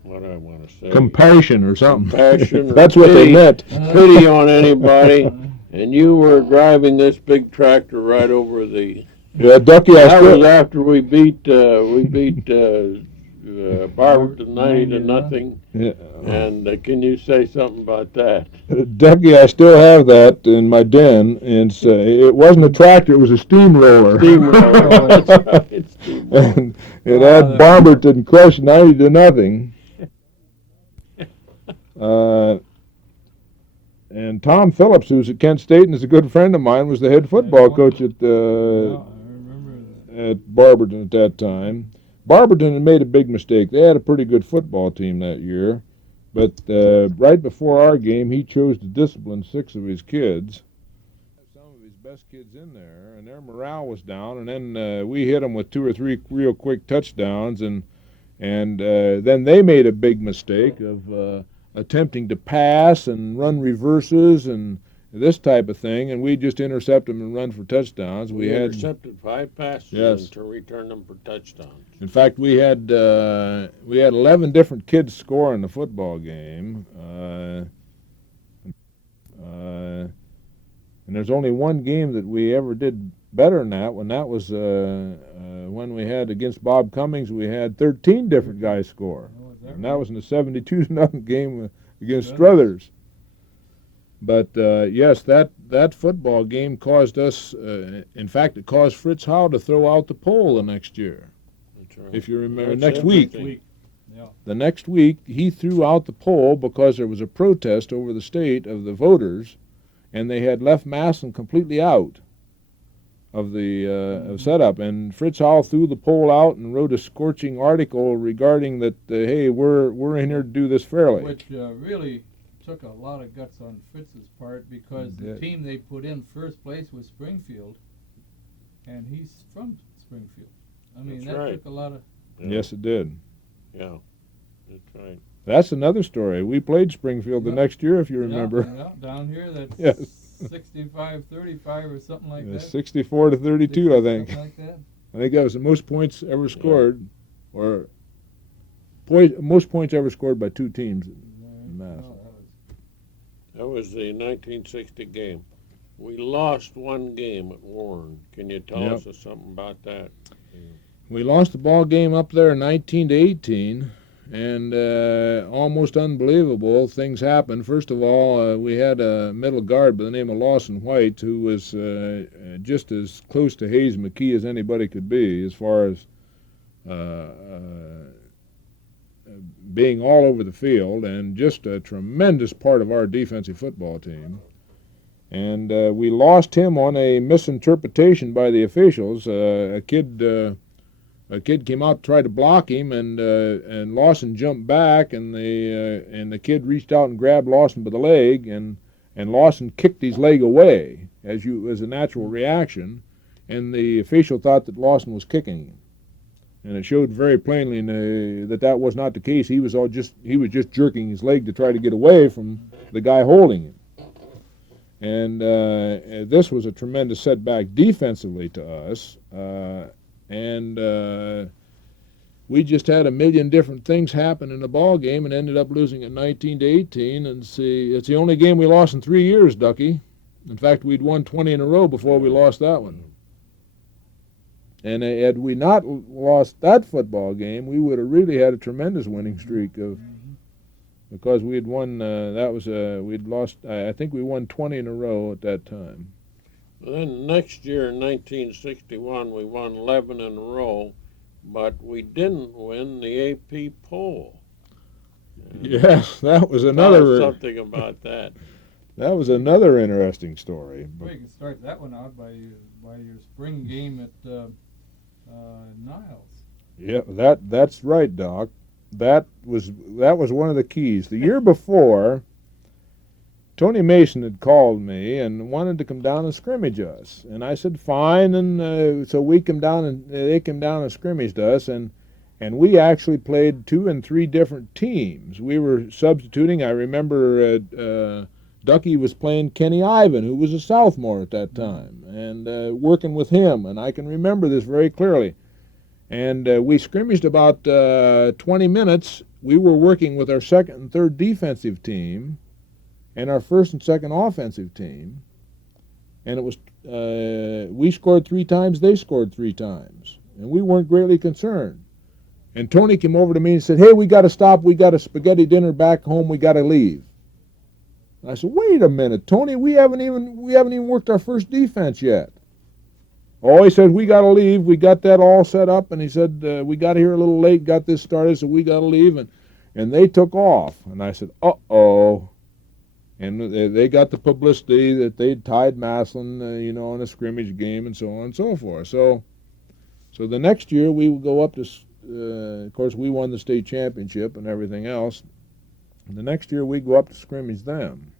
what I want to say, compassion or something. Compassion. That's what they meant. Pity on anybody, and you were driving this big tractor right over the. Yeah, Ducky. That was after we beat Barberton 90-0. Yeah. And can you say something about that? Ducky, I still have that in my den, and it wasn't a tractor; it was a steamroller. Steamroller. That's right. Steamroller. And it had Barberton crushed 90-0. And Tom Phillips, who's at Kent State and is a good friend of mine, was the head football coach at Barberton at that time. Barberton had made a big mistake. They had a pretty good football team that year, but right before our game, he chose to discipline 6 of his kids. Some of his best kids in there, and their morale was down. And then we hit them with 2 or 3 real quick touchdowns, and then they made a big mistake of attempting to pass and run reverses and this type of thing, and we just intercept them and run for touchdowns. We intercepted 5 passes, yes, to return them for touchdowns. In fact, we had 11 different kids score in the football game, and there's only one game that we ever did better than that. When that was when we had against Bob Cummings, we had 13 different guys score, and that was in the 72-0 game against Struthers. But yes, that football game caused us. In fact, it caused Fritz Howe to throw out the pole the next year. That's right. If you remember, That's next week. interesting. The next week, he threw out the poll because there was a protest over the state of the voters, and they had left Massillon completely out of the of setup. And Fritz Howell threw the poll out and wrote a scorching article regarding that. Hey, we're in here to do this fairly. Which really took a lot of guts on Fritz's part, because the team they put in first place was Springfield, and he's from Springfield. I mean, That's that right. took a lot of. Yes, it did. Yeah, that's right. That's another story. We played Springfield the next year, if you remember. Yeah, down here, that's Yes. 65-35 or something like that. 64 to 32, I think. Something like that. I think that was the most points ever scored, or most points ever scored by two teams in Mass. That was the 1960 game. We lost one game at Warren. Can you tell us something about that? We lost the ball game up there 19-18, and almost unbelievable things happened. First of all, we had a middle guard by the name of Lawson White, who was just as close to Hayes McKee as anybody could be, as far as being all over the field, and just a tremendous part of our defensive football team. And we lost him on a misinterpretation by the officials. A kid came out to try to block him, and Lawson jumped back, and the kid reached out and grabbed Lawson by the leg, and Lawson kicked his leg away as a natural reaction, and the official thought that Lawson was kicking him, and it showed very plainly that was not the case. He was just jerking his leg to try to get away from the guy holding him. And this was a tremendous setback defensively to us. And we just had a million different things happen in the ball game, and ended up losing at 19-18. And see, it's the only game we lost in 3 years, Ducky. In fact, we'd won 20 in a row before we lost that one. And had we not lost that football game, we would have really had a tremendous winning streak because we had won. We'd lost. I think we won 20 in a row at that time. Then next year, in 1961, we won 11 in a row, but we didn't win the AP poll. Yes, that was Tell another. us something about that. That was another interesting story. Well, you can start that one out by your spring game at Niles. Yeah, that's right, Doc. That was one of the keys. The year before, Tony Mason had called me and wanted to come down and scrimmage us, and I said fine. And so we come down, and they came down and scrimmaged us, and we actually played 2 and 3 different teams. We were substituting. I remember Ducky was playing Kenny Ivan, who was a sophomore at that time, and working with him, and I can remember this very clearly. And we scrimmaged about 20 minutes. We were working with our second and third defensive team and our first and second offensive team. And it was we scored 3 times, they scored 3 times. And we weren't greatly concerned. And Tony came over to me and said, "Hey, we got to stop. We got a spaghetti dinner back home. We got to leave." And I said, "Wait a minute, Tony. We haven't even worked our first defense yet." Oh, he said, "We got to leave. We got that all set up." And he said, "We got here a little late, got this started, so we got to leave." And they took off. And I said, "Uh-oh." And they got the publicity that they'd tied Massillon, in a scrimmage game and so on and so forth. So the next year we would go up to, of course, we won the state championship and everything else. And the next year we go up to scrimmage them.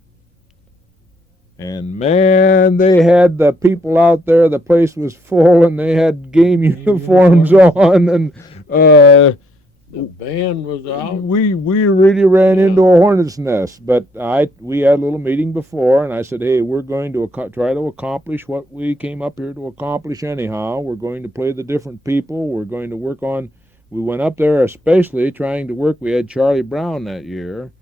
And man, they had the people out there. The place was full, and they had game uniforms on, and The band was out. we really ran into a hornet's nest. But we had a little meeting before, and I said, "Hey, we're going to try to accomplish what we came up here to accomplish anyhow. We're going to play the different people. We're going to work on." We went up there especially trying to work. We had Charlie Brown that year.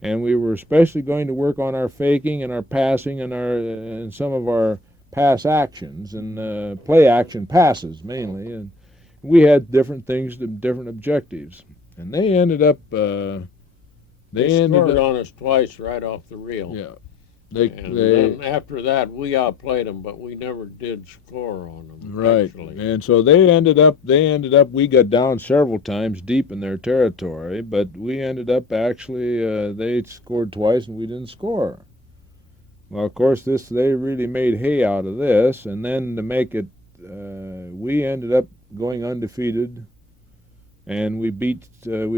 And we were especially going to work on our faking and our passing and some of our pass actions and play action passes mainly. And we had different things, different objectives. And they ended up. They scored on us twice right off the reel. Yeah. And then after that, we outplayed them, but we never did score on them. Right, actually. and so they ended up. We got down several times deep in their territory, but we ended up actually. They scored twice, and we didn't score. Well, of course, they really made hay out of this, and then to make it, we ended up going undefeated, and we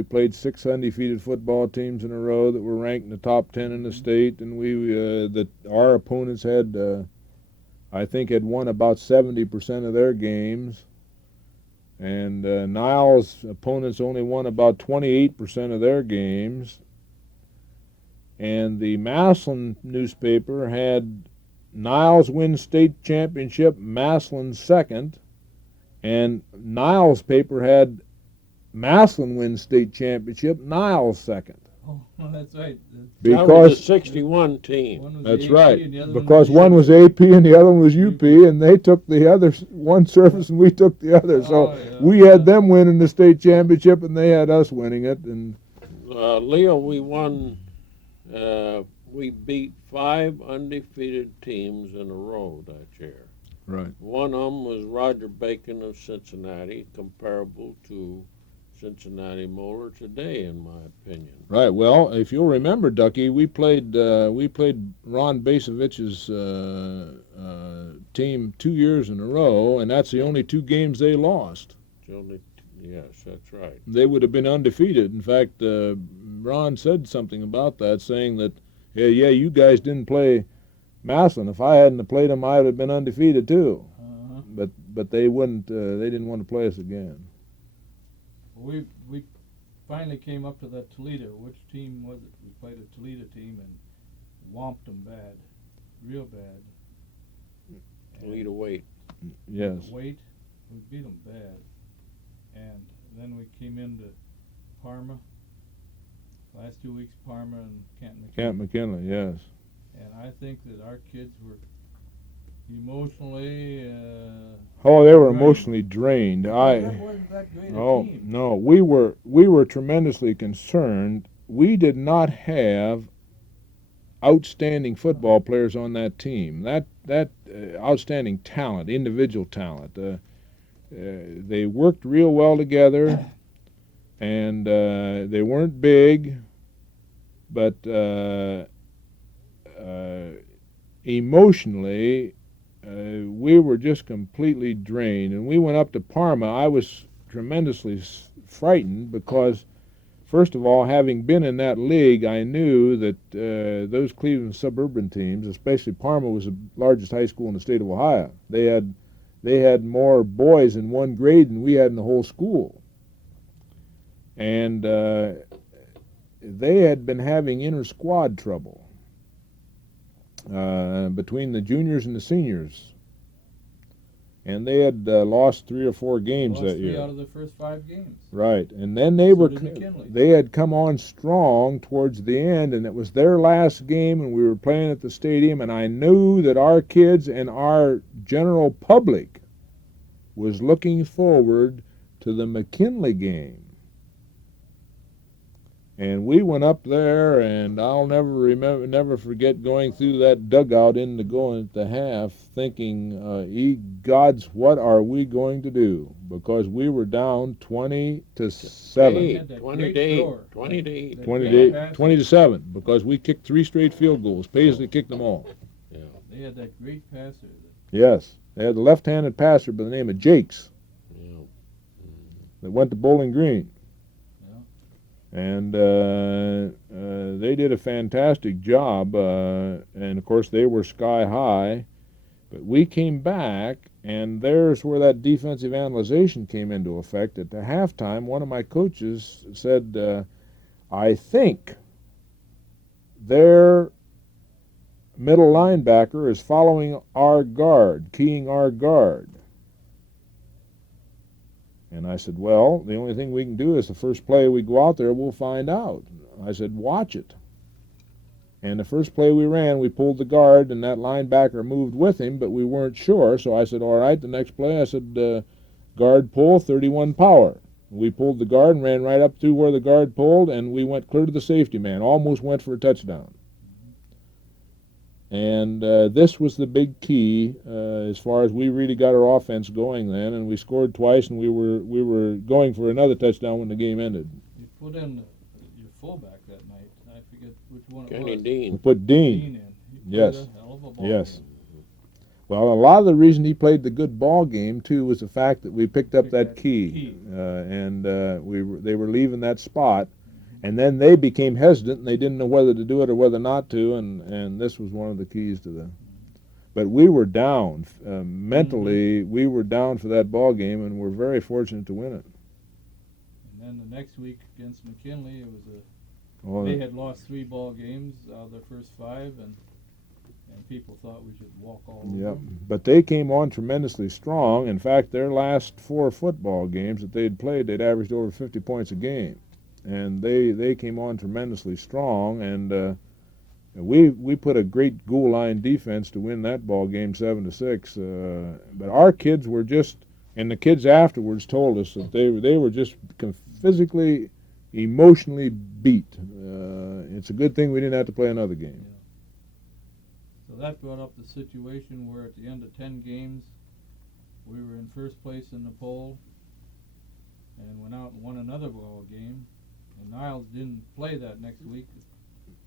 played 6 undefeated football teams in a row that were ranked in the top 10 in the state, and our opponents had, I think, had won about 70% of their games, and Niles' opponents only won about 28% of their games. And the Massillon newspaper had Niles win state championship, Massillon second, and Niles' paper had Massillon win state championship, Niles second. Oh, well, that's right. That was a 61 team. One was That's AP right, and the other because one one was AP and the other one was UP, and they took the other one service and we took the other. So we had them winning the state championship, and they had us winning it. And Leo, we won. We beat 5 undefeated teams in a row that year. right. One of them was Roger Bacon of Cincinnati, comparable to Cincinnati Moeller today, in my opinion. Right. Well, if you'll remember, Ducky, we played Ron Basevich's team 2 years in a row, and that's the only 2 games they lost. Yes, that's right. They would have been undefeated. In fact, Ron said something about that, saying that, yeah, you guys didn't play Massillon. If I hadn't played them, I would have been undefeated too. But they wouldn't. They didn't want to play us again. We finally came up to that Toledo. Which team was it? We played a Toledo team and whomped them bad, real bad. Toledo Weight. Yes. Weight, we beat them bad. And then we came into Parma. Last 2 weeks, Parma and Camp McKinley, yes. And I think that our kids were emotionally. They were drained. Emotionally drained. That wasn't that great a team. No, we were tremendously concerned. We did not have outstanding football players on that team. That outstanding talent, individual talent. They worked real well together, and they weren't big, but emotionally, we were just completely drained. And we went up to Parma. I was tremendously frightened because, first of all, having been in that league, I knew that those Cleveland suburban teams, especially Parma, was the largest high school in the state of Ohio. They had more boys in one grade than we had in the whole school. And they had been having inter-squad trouble between the juniors and the seniors. And they had lost 3 or 4 games that year. 3 out of the first 5 games. Right, and then McKinley. they had come on strong towards the end, and it was their last game, and we were playing at the stadium, and I knew that our kids and our general public was looking forward to the McKinley game. And we went up there, and I'll never forget going through that dugout going at the half, thinking, "Ye gods, what are we going to do?" Because we were down 20-7, 20-7, because we kicked 3 straight field goals. Paisley kicked them all. Yeah. They had that great passer. Yes, they had a left-handed passer by the name of Jakes that went to Bowling Green. And they did a fantastic job, and of course they were sky high. But we came back, and there's where that defensive analyzation came into effect. At the halftime, one of my coaches said, "I think their middle linebacker is following our guard, keying our guard." And I said, "Well, the only thing we can do is the first play we go out there, we'll find out." I said, "Watch it." And the first play we ran, we pulled the guard, and that linebacker moved with him, but we weren't sure. So I said, "All right," the next play, I said, "Guard pull, 31 power." We pulled the guard and ran right up to where the guard pulled, and we went clear to the safety man, almost went for a touchdown. And this was the big key as far as we really got our offense going then, and we scored twice, and we were going for another touchdown when the game ended. You put in your fullback that night. I forget which one it Kenny was. We Dean. put Dean. In. He Yes. played a hell of a ball Yes. game. Well, a lot of the reason he played the good ball game too was the fact that we picked up that key, and they were leaving that spot, and then they became hesitant and they didn't know whether to do it or whether not to, and this was one of the keys to the. But we were down mentally. We were down for that ball game, and we're very fortunate to win it. And then the next week against McKinley, it was they had lost 3 ball games out of their first 5, and people thought we should walk all over Yep. them. But they came on tremendously strong. In fact, their last 4 football games that they'd played, they'd averaged over 50 points a game, and they came on tremendously strong. And we put a great goal line defense to win that ball game 7-6. But our kids were just, and the kids afterwards told us that they were just physically, emotionally beat. It's a good thing we didn't have to play another game. So that brought up the situation where at the end of 10 games, we were in first place in the poll and went out and won another ball game. And Niles didn't play that next week,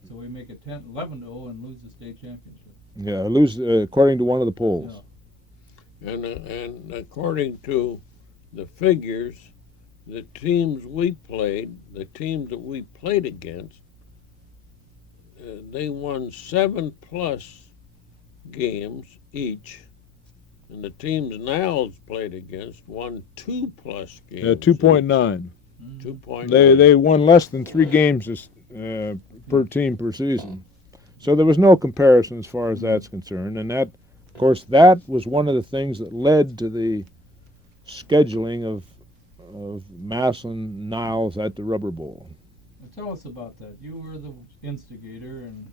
so we make it 11-0 and lose the state championship. Yeah, lose according to one of the polls. Yeah. And according to the figures, the teams that we played against, they won 7+ games each, and the teams Niles played against won 2+ games. 2.9. 2.9. They won less than 3 games per team per season. So there was no comparison as far as that's concerned, and that, of course, that was one of the things that led to the scheduling of Massillon Niles at the Rubber Bowl. Tell us about that. You were the instigator, and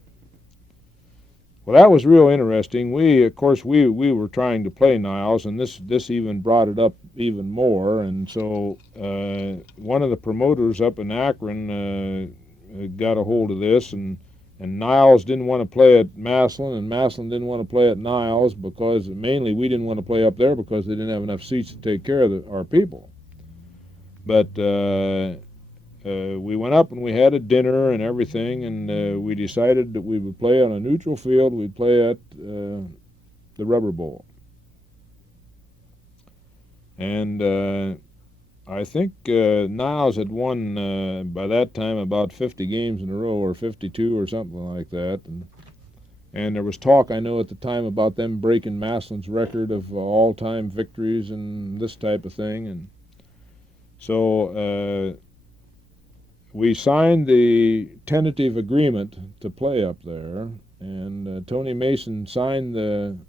Well, that was real interesting. We were trying to play Niles, and this even brought it up even more. And so one of the promoters up in Akron got a hold of this, and Niles didn't want to play at Massillon, and Massillon didn't want to play at Niles because mainly we didn't want to play up there because they didn't have enough seats to take care of our people. But we went up and we had a dinner and everything, and we decided that we would play on a neutral field. We'd play at the Rubber Bowl. And I think Niles had won by that time about 50 games in a row, or 52 or something like that. And there was talk, I know at the time, about them breaking Massillon's record of all-time victories and this type of thing. And so we signed the tentative agreement to play up there, and Tony Mason signed and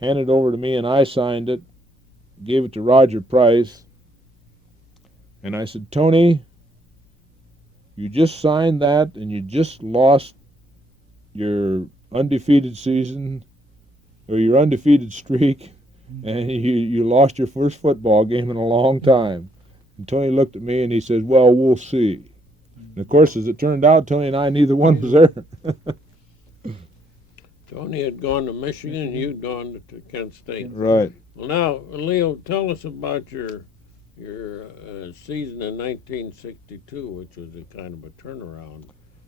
handed it over to me, and I signed it, gave it to Roger Price, and I said, Tony, you just signed that, and you just lost your undefeated season, or your undefeated streak, and you lost your first football game in a long time. And Tony looked at me and he says, well, we'll see. And of course, as it turned out, Tony and I, neither one was there. Tony had gone to Michigan, you'd gone to Kent State. Right. Well, now, Leo, tell us about your season in 1962, which was a kind of a turnaround.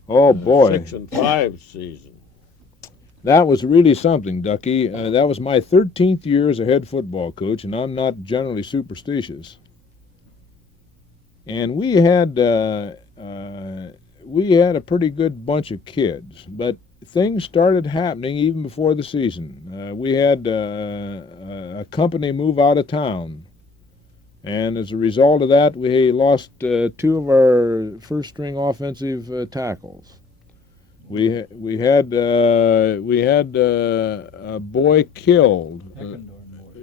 Oh, boy. 6-5 season. That was really something, Ducky. That was my 13th year as a head football coach, and I'm not generally superstitious. And we had a pretty good bunch of kids, but things started happening even before the season. We had a company move out of town, and as a result of that, we lost 2 of our first-string offensive tackles. We had a boy killed. Heckendorn boy.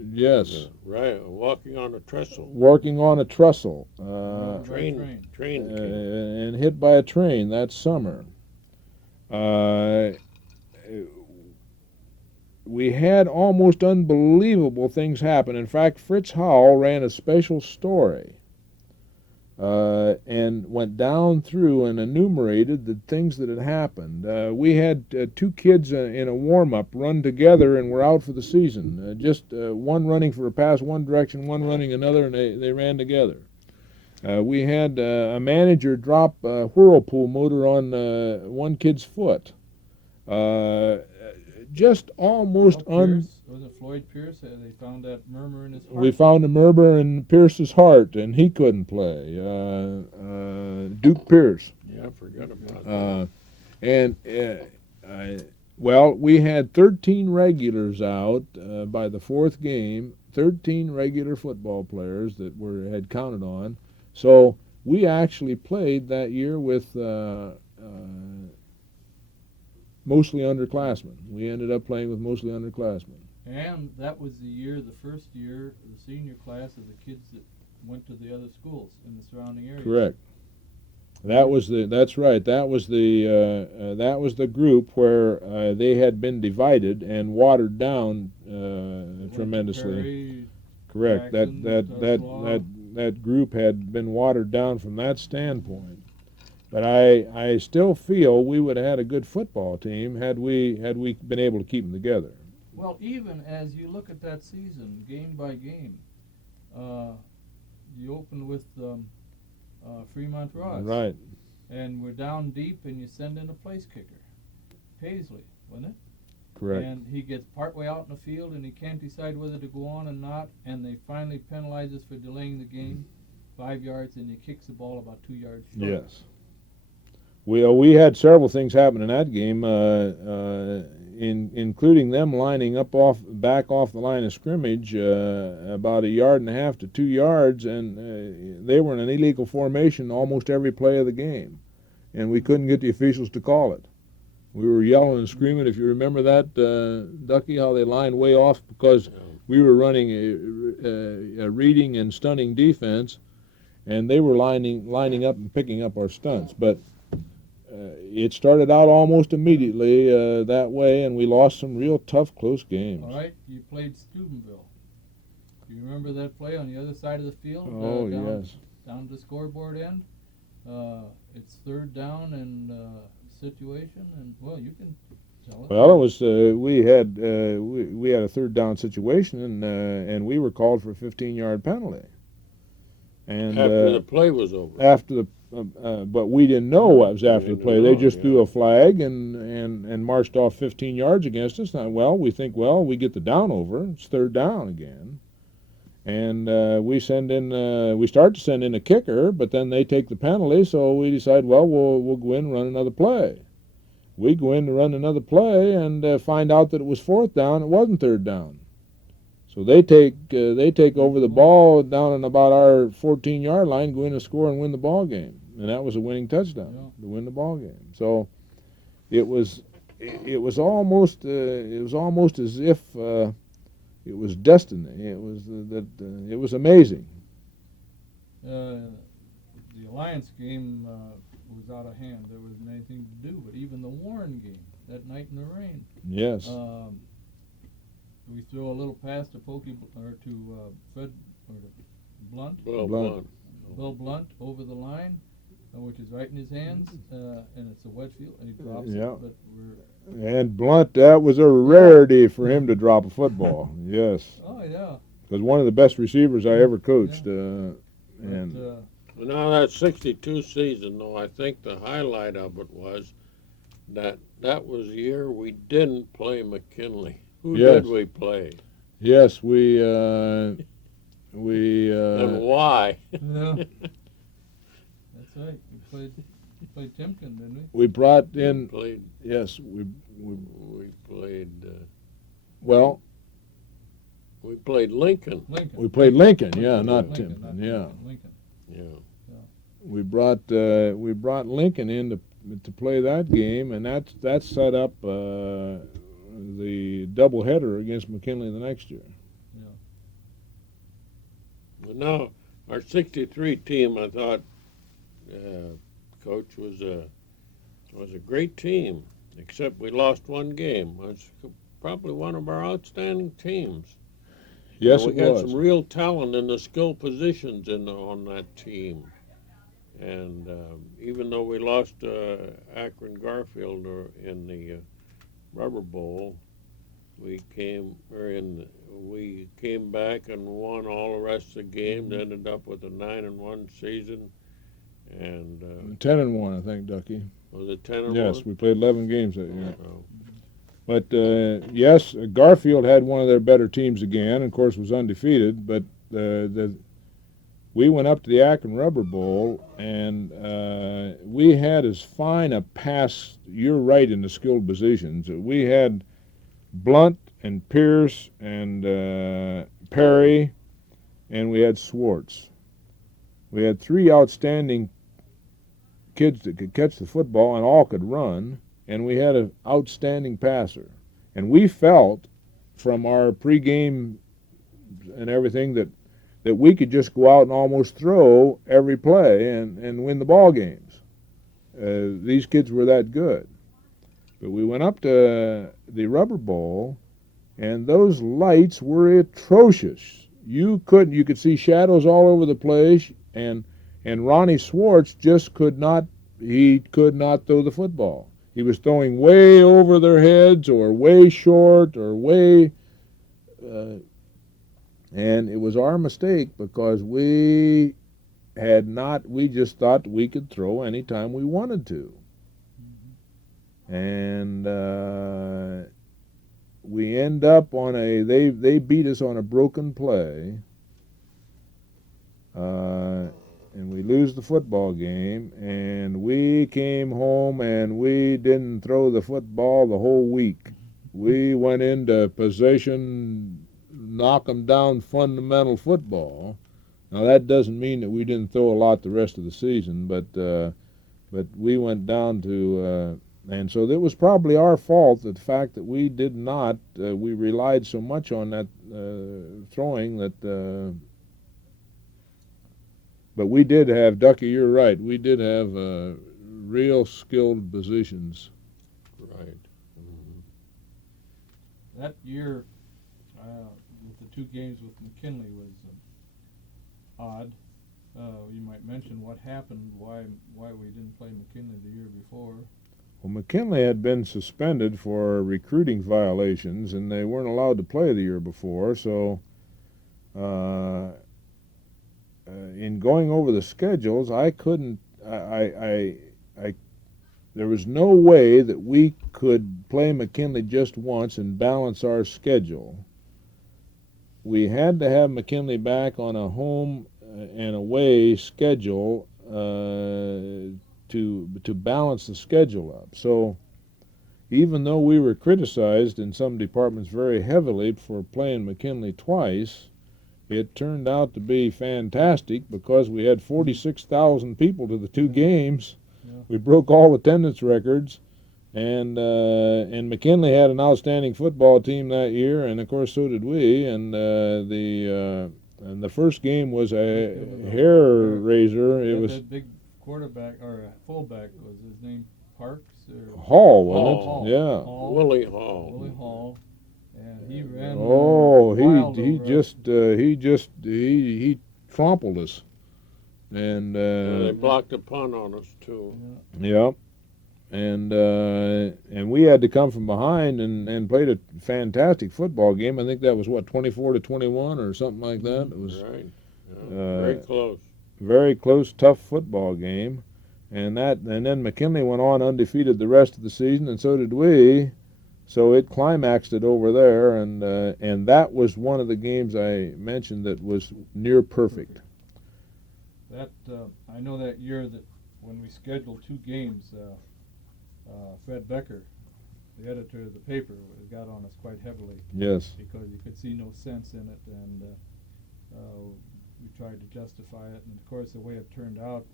Yes. Right, walking on a trestle. Working on a trestle. Train And hit by a train that summer. We had almost unbelievable things happen. In fact, Fritz Howell ran a special story and went down through and enumerated the things that had happened. We had two kids in a warm-up run together and were out for the season. Just one running for a pass one direction, one running another, and they ran together. We had a manager drop a whirlpool motor on one kid's foot. Just almost Pierce, was it Floyd Pierce? They found that murmur in his heart. We found a murmur in Pierce's heart, and he couldn't play. Duke Pierce. Yeah, I forgot about that. Well, we had 13 regulars out by the fourth game. 13 regular football players that had counted on. So we actually played that year with mostly underclassmen. We ended up playing with mostly underclassmen. And that was the first year, the senior class of the kids that went to the other schools in the surrounding area. Correct. That's right. That was the group where they had been divided and watered down tremendously. Perry, Correct. Jackson, That group had been watered down from that standpoint. But I still feel we would have had a good football team had we been able to keep them together. Well, even as you look at that season, game by game, you opened with Fremont Ross. Right. And we're down deep, and you send in a place kicker. Paisley, wasn't it? Correct. And he gets partway out in the field, and he can't decide whether to go on or not, and they finally penalize us for delaying the game 5 yards, and he kicks the ball about 2 yards short. Yes. We had several things happen in that game, including them lining up back off the line of scrimmage about 1.5 yards to 2 yards, and they were in an illegal formation almost every play of the game, and we couldn't get the officials to call it. We were yelling and screaming. If you remember that, Ducky, how they lined way off because we were running a reading and stunning defense, and they were lining up and picking up our stunts, but. It started out almost immediately that way, and we lost some real tough, close games. All right, you played Steubenville. Do you remember that play on the other side of the field? Oh, down, yes. Down to the scoreboard end. It's third down and situation, and well, you can tell us. Well, it was we had a third down situation, and we were called for a 15-yard penalty. And After the play was over. But we didn't know it was after the play. They just threw a flag and marched off 15 yards against us. Now, we get the down over. It's third down again. And we start to send in a kicker, but then they take the penalty, so we decide, we'll go in and run another play. We go in to run another play and find out that it was fourth down. It wasn't third down. So they take over the ball down in about our 14-yard line, go in and score and win the ball game, and that was a winning touchdown to win the ball game. So it was almost as if it was destiny. It was amazing. The Alliance game was out of hand. There wasn't anything to do. But even the Warren game that night in the rain. Yes. We throw a little pass to Fred or to Blunt. Bill Blunt over the line, which is right in his hands, and it's a wet field, and he drops it. But and Blunt, that was a rarity for him to drop a football. Yes. Oh yeah. Was one of the best receivers I ever coached. Now that 62 season, though, I think the highlight of it was that was the year we didn't play McKinley. Who did we play? Yes, we and why? Yeah. That's right. We played Timken, didn't we? We brought in. We played Lincoln. We played Lincoln, not Lincoln, Timken. Lincoln. Yeah. We brought Lincoln in to play that game, and that set up the doubleheader against McKinley the next year. Yeah. But now our '63 team, I thought, Coach, was a great team. Except we lost one game. It was probably one of our outstanding teams. Yes, we it got was. some real talent in the skill positions on that team. And even though we lost Akron Garfield in the Rubber Bowl, we came back and won all the rest of the games. Ended up with a 9-1 season, and 10-1, I think, Ducky. was it 10-1? Yes, we played 11 games that year. Oh. But yes, Garfield had one of their better teams again, and of course was undefeated. But we went up to the Akron Rubber Bowl, and we had as fine a pass. You're right in the skilled positions. We had Blunt and Pierce and Perry, and we had Swartz. We had three outstanding kids that could catch the football and all could run, and we had an outstanding passer. And we felt from our pregame and everything that we could just go out and almost throw every play and win the ball games. These kids were that good. But we went up to the Rubber Bowl, and those lights were atrocious. You could see shadows all over the place, and Ronnie Swartz just could not throw the football. He was throwing way over their heads or way short or way and it was our mistake because we just thought we could throw anytime we wanted to. And we end up on they beat us on a broken play, and we lose the football game, and we came home and we didn't throw the football the whole week. We went into possession, knock 'em down fundamental football. Now that doesn't mean that we didn't throw a lot the rest of the season, but we went down to and so it was probably our fault, the fact that we did not we relied so much on that throwing that but we did have, Ducky, you're right, we did have real skilled positions. Right. Mm-hmm. That year, with the two games with McKinley was odd. You might mention what happened, why we didn't play McKinley the year before. Well, McKinley had been suspended for recruiting violations, and they weren't allowed to play the year before. So, in going over the schedules, I couldn't. There was no way that we could play McKinley just once and balance our schedule. We had to have McKinley back on a home and away schedule to balance the schedule up. So even though we were criticized in some departments very heavily for playing McKinley twice, it turned out to be fantastic because we had 46,000 people to the two games. Yeah. We broke all attendance records, and McKinley had an outstanding football team that year, and of course so did we. And the first game was a hair raiser. It was that big quarterback or fullback, was his name Parks or Hall, wasn't Hall. it? Yeah. Hall. Willie Hall. Willie Hall, and he ran. Oh, wild he over us. he trampled us, and They blocked a punt on us too. yeah, and we had to come from behind and played a fantastic football game. I think that was 24-21 or something like that. It was Right. Yeah. Very close. very close, tough football game, and then McKinley went on undefeated the rest of the season, and so did we. So it climaxed it over there, and that was one of the games I mentioned that was near perfect. That I know that year that when we scheduled two games, Fred Becker, the editor of the paper, got on us quite heavily. Yes. Because you could see no sense in it, and we tried to justify it. And of course, the way it turned out,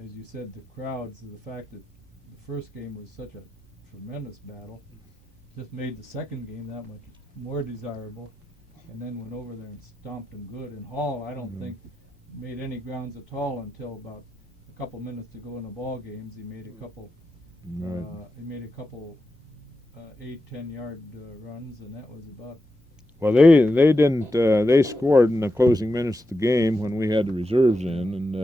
as you said, the crowds, the fact that the first game was such a tremendous battle, just made the second game that much more desirable. And then went over there and stomped them good. And Hall, I don't think made any grounds at all until about a couple minutes to go in the ball games. He made a couple. Right. He made a couple 8-10 yard runs, and that was about. Well, they didn't. They scored in the closing minutes of the game when we had the reserves in,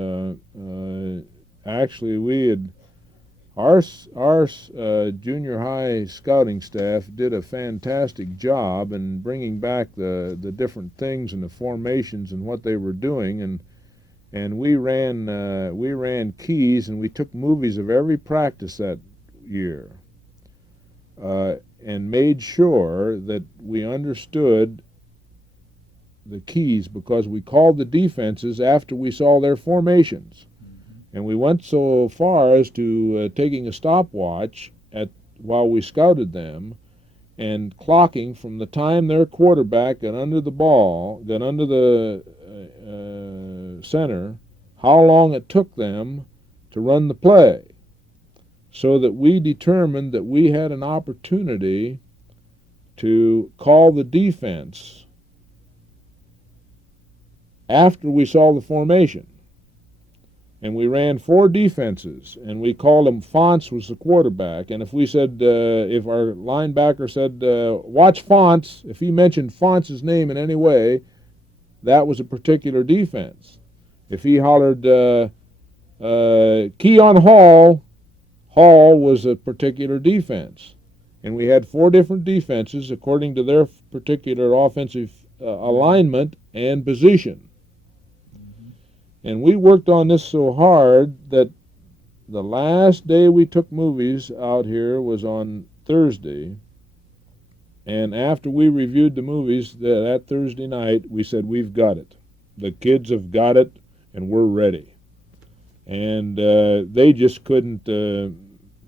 actually we had our junior high scouting staff did a fantastic job in bringing back the different things and the formations and what they were doing, and we ran keys, and we took movies of every practice that year, and made sure that we understood the keys, because we called the defenses after we saw their formations. And we went so far as to taking a stopwatch while we scouted them, and clocking from the time their quarterback got under the ball, got under the center, how long it took them to run the play, so that we determined that we had an opportunity to call the defense after we saw the formation. And we ran 4 defenses, and we called them. Fonts was the quarterback, and if we said, if our linebacker said, watch Fonts, if he mentioned Fonts' name in any way, that was a particular defense. If he hollered, key on Hall, Hall was a particular defense. And we had 4 different defenses according to their particular offensive alignment and position. And we worked on this so hard that the last day we took movies out here was on Thursday. And after we reviewed the movies that Thursday night, we said, we've got it. The kids have got it, and we're ready. And they just couldn't,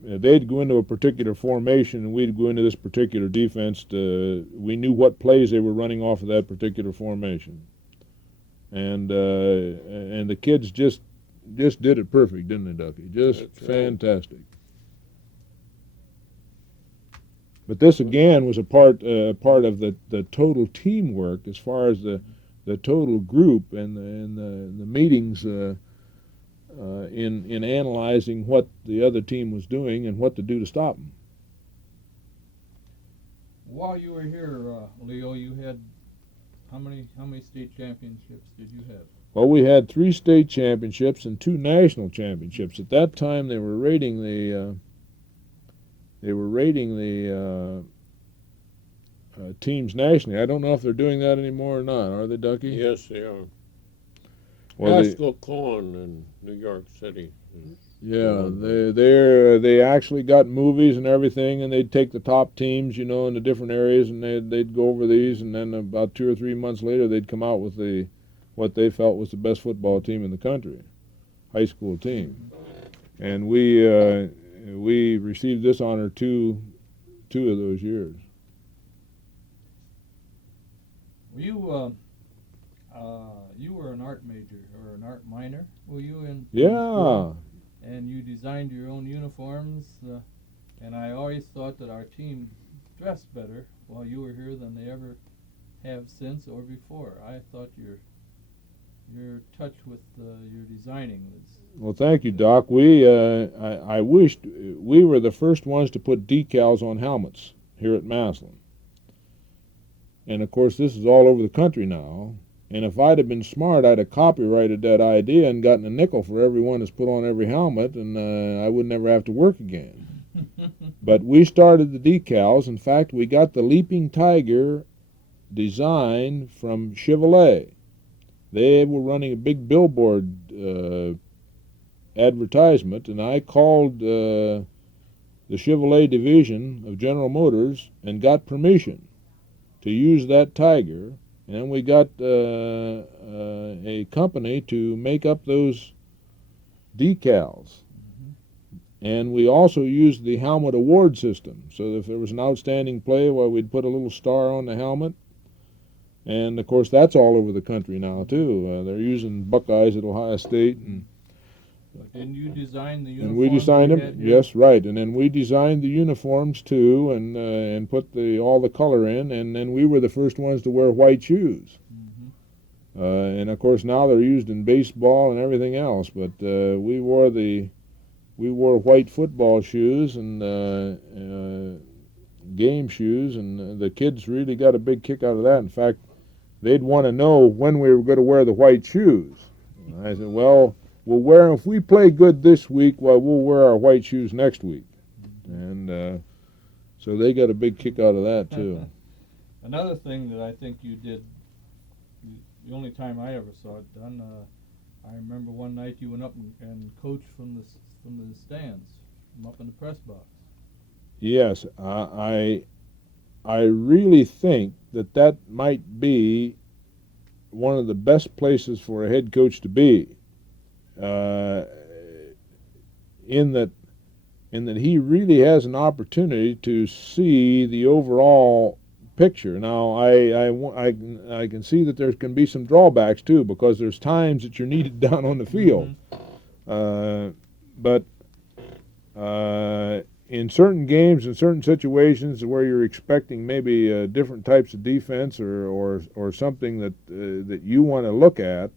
they'd go into a particular formation, and we'd go into this particular defense. We knew what plays they were running off of that particular formation. And the kids just did it perfect, didn't they, Ducky? Just That's fantastic. Right. But this again was a part of the total teamwork, as far as the total group and the meetings in analyzing what the other team was doing and what to do to stop them. While you were here, Leo, you had how many state championships did you have? Well, we had 3 state championships and 2 national championships. At that time, they were rating the teams nationally. I don't know if they're doing that anymore or not. Are they, Ducky? Yes, they are. Well, Pascal Cohen in New York City. Yeah, they actually got movies and everything, and they'd take the top teams, in the different areas, and they'd go over these, and then about 2 or 3 months later, they'd come out with what they felt was the best football team in the country, high school team, and we received this honor two of those years. You were an art major or an art minor, were you in? Yeah. School? And you designed your own uniforms, and I always thought that our team dressed better while you were here than they ever have since or before. I thought your touch with your designing was... Well, thank you, Doc. I wished we were the first ones to put decals on helmets here at Massillon. And, of course, this is all over the country now. And if I'd have been smart, I'd have copyrighted that idea and gotten a nickel for every one that's put on every helmet, and I would never have to work again. But we started the decals. In fact, we got the Leaping Tiger design from Chevrolet. They were running a big billboard advertisement, and I called the Chevrolet division of General Motors and got permission to use that tiger. And we got a company to make up those decals. Mm-hmm. And we also used the helmet award system. So if there was an outstanding play, well, we'd put a little star on the helmet. And, of course, that's all over the country now, too. They're using Buckeyes at Ohio State. But didn't you design the uniforms? And we designed them, yes, right. And then we designed the uniforms too, and put all the color in. And then we were the first ones to wear white shoes. Mm-hmm. And of course now they're used in baseball and everything else. But we wore white football shoes and game shoes, and the kids really got a big kick out of that. In fact, they'd want to know when we were going to wear the white shoes. And I said, well, if we play good this week, well, we'll wear our white shoes next week. And so they got a big kick out of that, too. Another thing that I think you did, the only time I ever saw it done, I remember one night you went up and coached from the stands, from up in the press box. Yes, I really think that might be one of the best places for a head coach to be, in that he really has an opportunity to see the overall picture. Now, I can see that there can be some drawbacks too, because there's times that you're needed down on the field. But in certain games, in certain situations where you're expecting maybe different types of defense or something that you want to look at,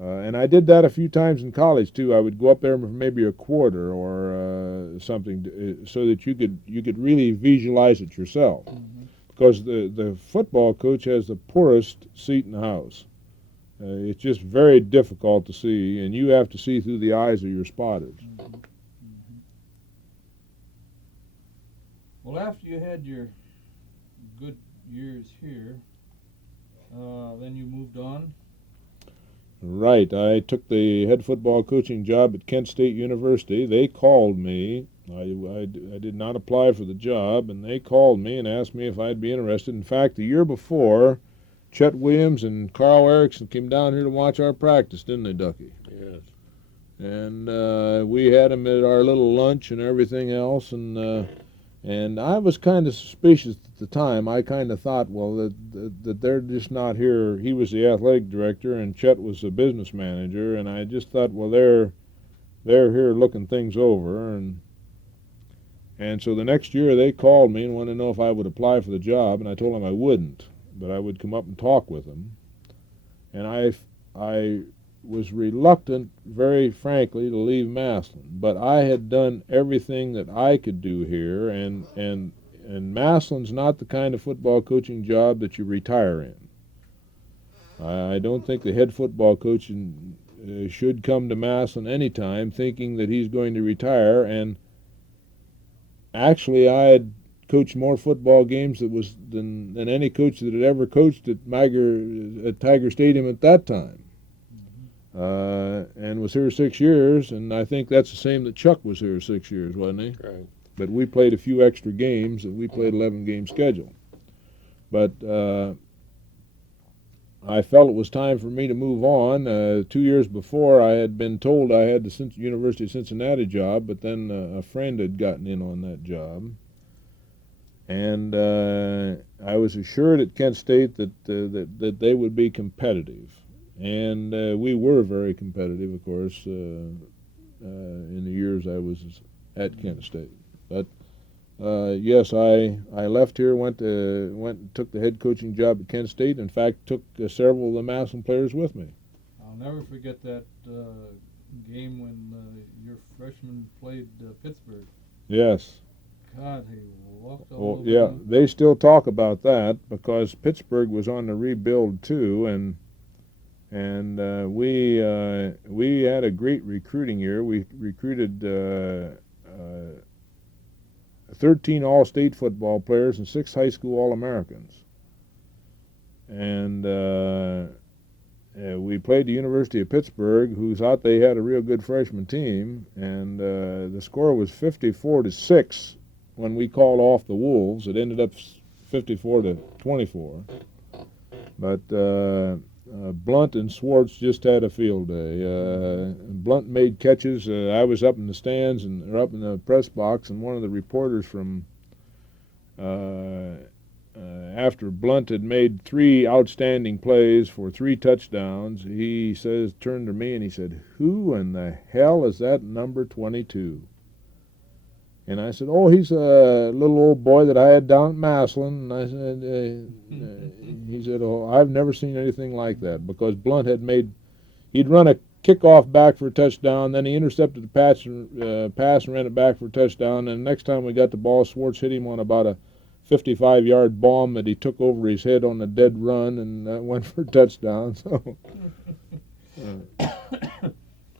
and I did that a few times in college too. I would go up there for maybe a quarter or something, so that you could really visualize it yourself. Because the football coach has the poorest seat in the house. It's just very difficult to see, and you have to see through the eyes of your spotters. Well, after you had your good years here, then you moved on. Right. I took the head football coaching job at Kent State University. They called me. I did not apply for the job, and they called me and asked me if I'd be interested. In fact, the year before, Chet Williams and Carl Erickson came down here to watch our practice, didn't they, Ducky? Yes. And we had them at our little lunch and everything else, and I was kind of suspicious at the time. I kind of thought, well, that they're just not here. He was the athletic director, and Chet was the business manager, and I just thought, well, they're here looking things over, and so the next year they called me and wanted to know if I would apply for the job, and I told them I wouldn't, but I would come up and talk with them, and I was reluctant, very frankly, to leave Massillon, but I had done everything that I could do here, and Massillon's not the kind of football coaching job that you retire in. I don't think the head football coach should come to Massillon anytime thinking that he's going to retire, and actually I had coached more football games than any coach that had ever coached at Tiger Stadium at that time. And was here 6 years, and I think that's the same that Chuck was here 6 years, wasn't he? Right. But we played a few extra games, and we played 11-game schedule. But I felt it was time for me to move on. 2 years before, I had been told I had the University of Cincinnati job, but then a friend had gotten in on that job. And I was assured at Kent State that they would be competitive. And we were very competitive, of course, in the years I was at Kent State. But yes, I left here, went and took the head coaching job at Kent State. In fact, took several of the Massillon players with me. I'll never forget that game when your freshman played Pittsburgh. Yes. God, he walked all over Yeah, them. they still talk about that because Pittsburgh was on the rebuild too, and we had a great recruiting year. We recruited 13 all-state football players and 6 high school All-Americans. And we played the University of Pittsburgh, who thought they had a real good freshman team, and the score was 54-6 when we called off the Wolves. It ended up 54-24. But Blunt and Swartz just had a field day. Blunt made catches. I was up in the stands or up in the press box, and one of the reporters from after Blunt had made 3 outstanding plays for 3 touchdowns, he turned to me and he said, "Who in the hell is that number 22?" And I said, "Oh, he's a little old boy that I had down at Massillon." And I said, he said, "Oh, I've never seen anything like that," because Blunt he'd run a kickoff back for a touchdown, then he intercepted the pass and ran it back for a touchdown, and the next time we got the ball, Swartz hit him on about a 55-yard bomb that he took over his head on a dead run and went for a touchdown. So.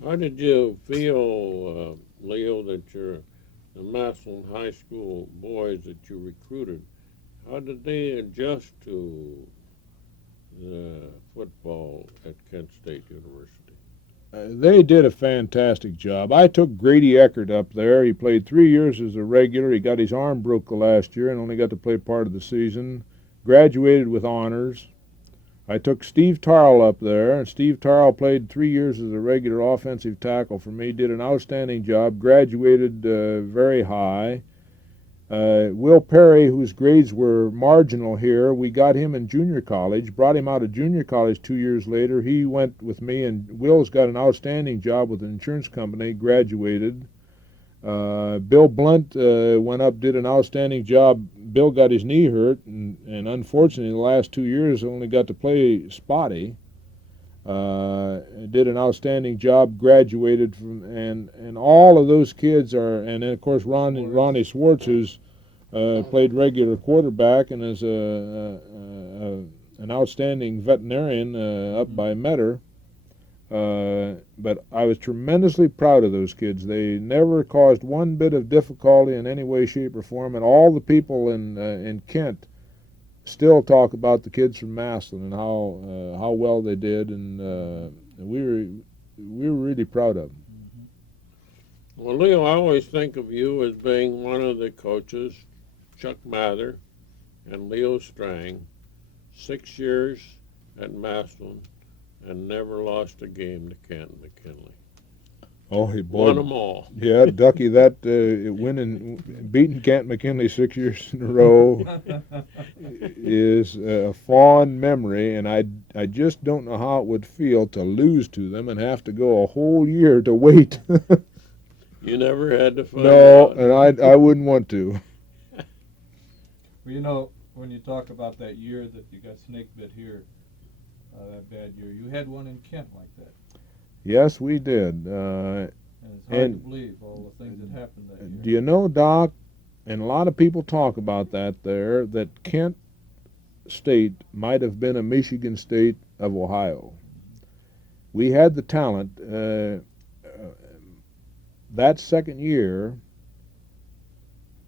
How did you feel, Leo, that the Massillon High School boys that you recruited, how did they adjust to the football at Kent State University? They did a fantastic job. I took Grady Eckert up there. He played 3 years as a regular. He got his arm broke the last year and only got to play part of the season. Graduated with honors. I took Steve Tarl up there, and Steve Tarl played 3 years as a regular offensive tackle for me, did an outstanding job, graduated very high. Will Perry, whose grades were marginal here, we got him in junior college, brought him out of junior college 2 years later. He went with me, and Will's got an outstanding job with an insurance company, graduated. Bill Blunt went up, did an outstanding job. Bill got his knee hurt, and unfortunately the last 2 years only got to play spotty. Did an outstanding job, graduated from, and all of those kids are, and then of course Ronnie Swartz, who's played regular quarterback and is an outstanding veterinarian up by Metter. But I was tremendously proud of those kids. They never caused one bit of difficulty in any way, shape, or form, and all the people in Kent still talk about the kids from Massillon and how well they did, and we were really proud of them. Well, Leo, I always think of you as being one of the coaches, Chuck Mather and Leo Strang, 6 years at Massillon, and never lost a game to Kent McKinley. Oh, he Won them all. Yeah, Ducky, that beating Kent McKinley 6 years in a row is a fond memory, and I just don't know how it would feel to lose to them and have to go a whole year to wait. You never had to find No, out. and I wouldn't want to. Well, you know, when you talk about that year that you got snake bit here, that bad year, you had one in Kent like that. Yes, we did. And it's hard to believe all the things that happened that year. Do you know, Doc, and a lot of people talk about that there, that Kent State might have been a Michigan State of Ohio. We had the talent. That second year,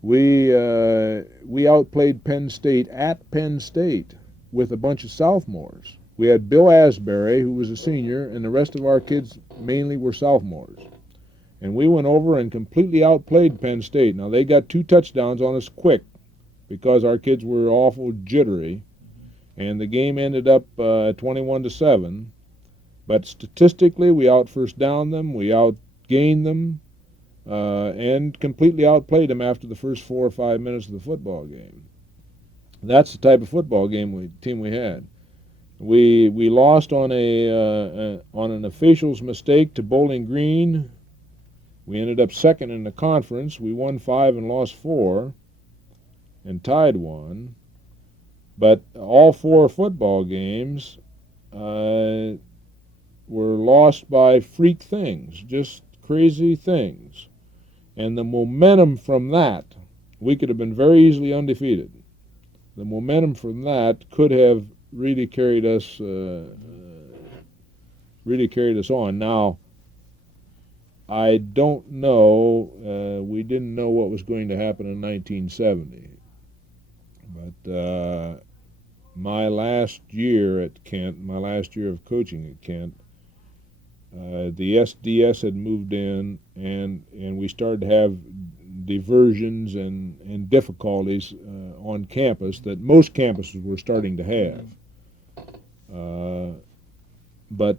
we outplayed Penn State at Penn State with a bunch of sophomores. We had Bill Asbury, who was a senior, and the rest of our kids mainly were sophomores. And we went over and completely outplayed Penn State. Now, they got 2 touchdowns on us quick because our kids were awful jittery. And the game ended up 21-7. But statistically, we out-first downed them, we outgained them, and completely outplayed them after the first 4 or 5 minutes of the football game. That's the type of football team we had. We lost on an official's mistake to Bowling Green. We ended up second in the conference. We won 5 and lost 4, and tied 1. But all 4 football games were lost by freak things, just crazy things. And the momentum from that, we could have been very easily undefeated. The momentum from that could have really carried us on. Now, I don't know. We didn't know what was going to happen in 1970, but my last year at Kent, my last year of coaching at Kent, the SDS had moved in, and we started to have diversions and difficulties on campus that most campuses were starting to have. But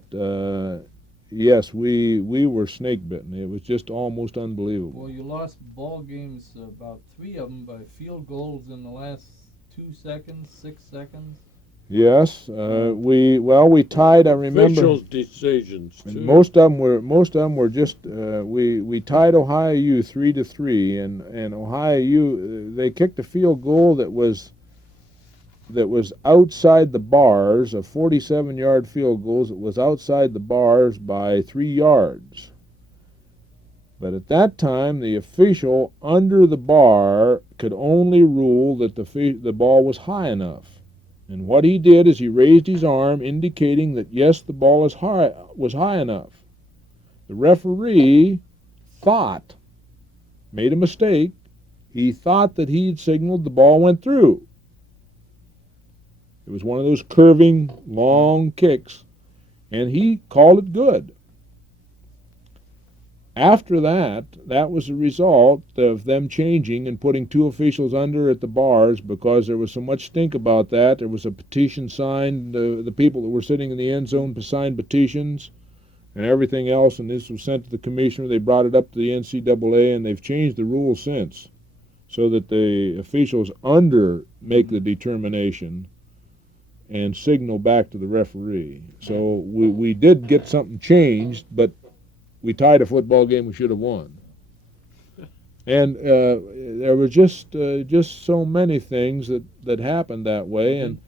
yes, we were snake bitten. It was just almost unbelievable. Well, you lost ball games, about 3 of them, by field goals in the last 2 seconds, 6 seconds. Yes, we tied. I remember Officials' decisions too. Most of them were just we tied Ohio U 3-3, and Ohio U they kicked a field goal that was outside the bars, a 47-yard field goal that was outside the bars by 3 yards. But at that time, the official under the bar could only rule that the ball was high enough. And what he did is he raised his arm, indicating that yes, the ball was high enough. The referee made a mistake. He thought that he'd signaled the ball went through. It was one of those curving, long kicks, and he called it good. After that, that was the result of them changing and putting 2 officials under at the bars because there was so much stink about that. There was a petition signed. The people that were sitting in the end zone signed petitions and everything else, and this was sent to the commissioner. They brought it up to the NCAA, and they've changed the rules since so that the officials under make the determination and signal back to the referee. So we did get something changed, but we tied a football game we should have won. And there were just so many things that happened that way. And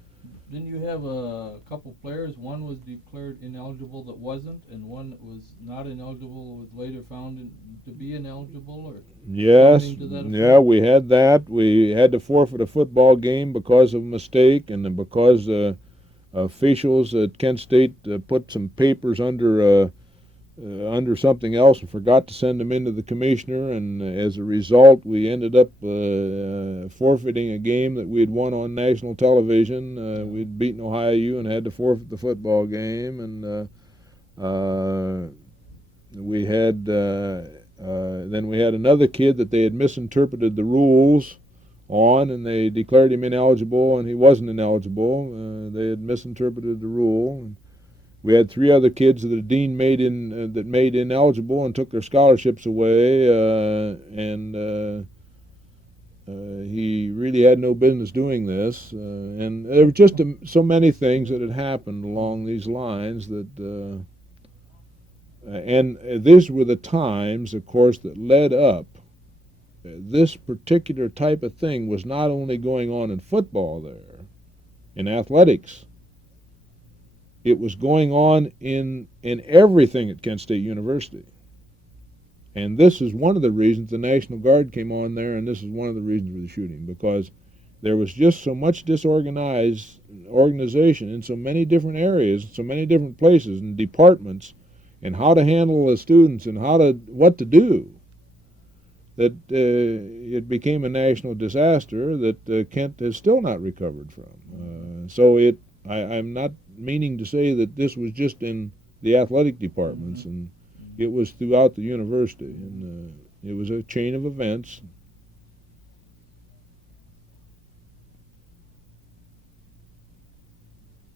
didn't you have a couple players? One was declared ineligible that wasn't, and one that was not ineligible was later found to be ineligible, or yes, something to that yeah, effect? we had that. We had to forfeit a football game because of a mistake, and then because officials at Kent State put some papers under something else and forgot to send them into the commissioner, and as a result we ended up forfeiting a game that we had won on national television. We'd beaten Ohio U and had to forfeit the football game, and we had then we had another kid that they had misinterpreted the rules on, and they declared him ineligible, and he wasn't ineligible. They had misinterpreted the rule. And we had 3 other kids that the dean made ineligible and took their scholarships away, and he really had no business doing this. And there were just so many things that had happened along these lines that, and these were the times, of course, that led up. This particular type of thing was not only going on in football there, in athletics. It was going on in everything at Kent State University. And this is one of the reasons the National Guard came on there, and this is one of the reasons for the shooting, because there was just so much organization in so many different areas, so many different places and departments, and how to handle the students and what to do, that it became a national disaster that Kent has still not recovered from. I'm not meaning to say that this was just in the athletic departments, and it was throughout the university, and it was a chain of events.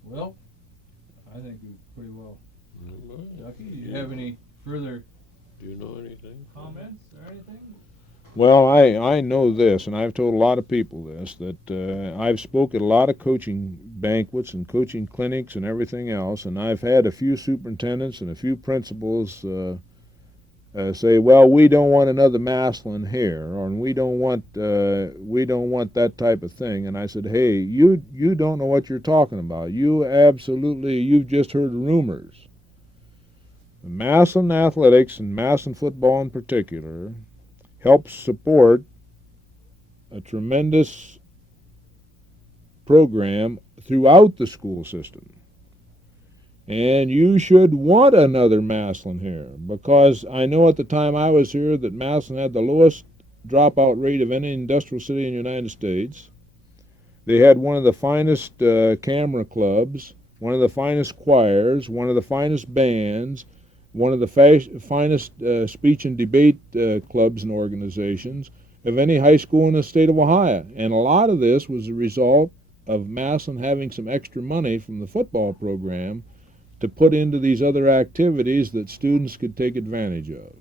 Well, I think it was pretty well. Ducky, do you have any further Do you know anything? comments or anything? Well, I know this, and I've told a lot of people this, that I've spoke at a lot of coaching banquets and coaching clinics and everything else, and I've had a few superintendents and a few principals say, well, we don't want another Massillon here, or we don't want that type of thing. And I said, hey, you don't know what you're talking about. You've just heard rumors. Massillon athletics, and Massillon football in particular, helps support a tremendous program throughout the school system. And you should want another Massillon here, because I know at the time I was here that Massillon had the lowest dropout rate of any industrial city in the United States. They had one of the finest camera clubs, one of the finest choirs, one of the finest bands, one of the finest speech and debate clubs and organizations of any high school in the state of Ohio. And a lot of this was a result of Massillon having some extra money from the football program to put into these other activities that students could take advantage of.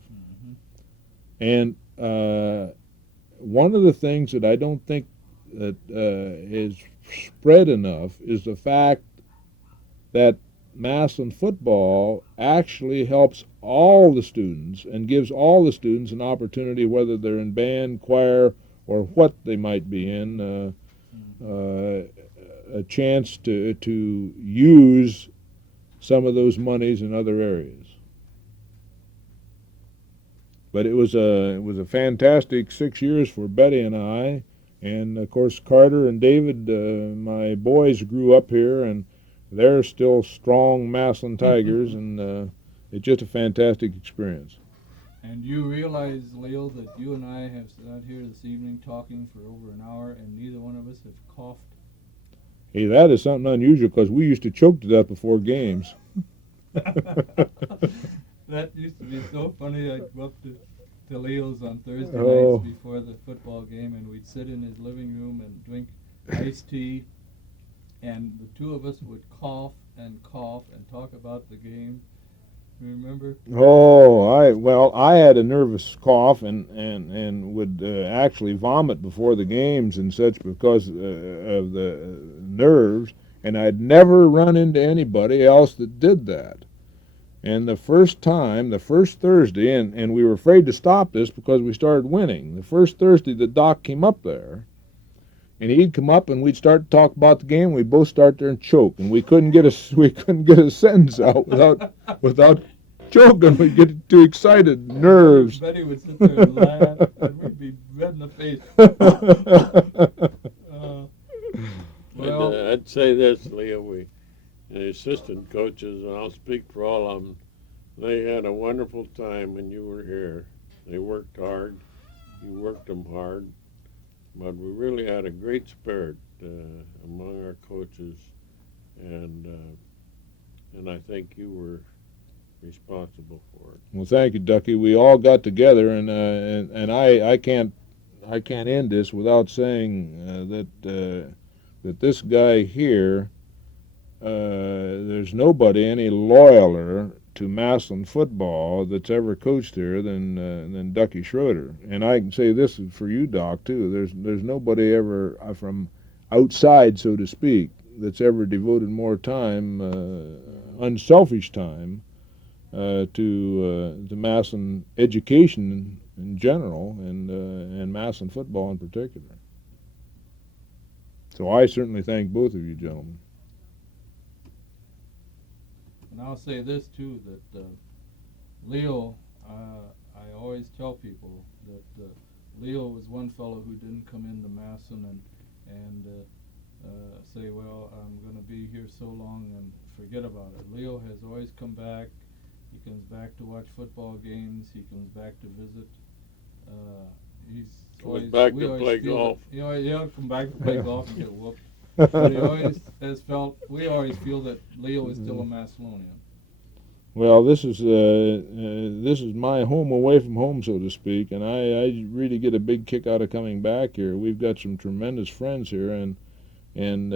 And one of the things that I don't think that is spread enough is the fact that Massillon football actually helps all the students and gives all the students an opportunity, whether they're in band, choir, or what they might be in, a chance to use some of those monies in other areas. But it was a fantastic 6 years for Betty and I, and of course Carter and David, my boys, grew up here, and they're still strong Massillon Tigers, and it's just a fantastic experience. And you realize, Leo, that you and I have sat here this evening talking for over an hour, and neither one of us have coughed. Hey, that is something unusual because we used to choke to death before games. That used to be so funny. I'd go up to Leo's on Thursday Oh. nights before the football game, and we'd sit in his living room and drink iced tea, and the two of us would cough and talk about the game. Remember? Oh, I had a nervous cough and would actually vomit before the games and such because of the nerves, and I'd never run into anybody else that did that. And the first Thursday, and we were afraid to stop this because we started winning. The first Thursday, the doc came up there, and he'd come up and we'd start to talk about the game. We'd both start there and choke, and we couldn't get a sentence out without choking. We'd get too excited, nerves. Betty would sit there and laugh, and we'd be red in the face. Well, I'd say this, Leo. The assistant coaches, and I'll speak for all of them, they had a wonderful time when you were here. They worked hard. You worked them hard. But we really had a great spirit among our coaches, and I think you were responsible for it. Well, thank you, Ducky. We all got together, and I can't end this without saying that this guy here, there's nobody any loyaler to Massillon football that's ever coached here than Ducky Schroeder. And I can say this for you, Doc, too. There's nobody ever from outside, so to speak, that's ever devoted more time, unselfish time, to Massillon education in general and Massillon football in particular. So I certainly thank both of you gentlemen. and I'll say this too, that Leo, I always tell people that Leo was one fellow who didn't come into Massillon and say, well, I'm going to be here so long and forget about it. Leo has always come back. He comes back to watch football games. He comes back to visit. He's always back we to always play feel golf. That, he'll come back to play golf and get whooped. But he always has felt. We always feel that Leo is still a Massillonian. Well, this is my home away from home, so to speak, and I really get a big kick out of coming back here. We've got some tremendous friends here, and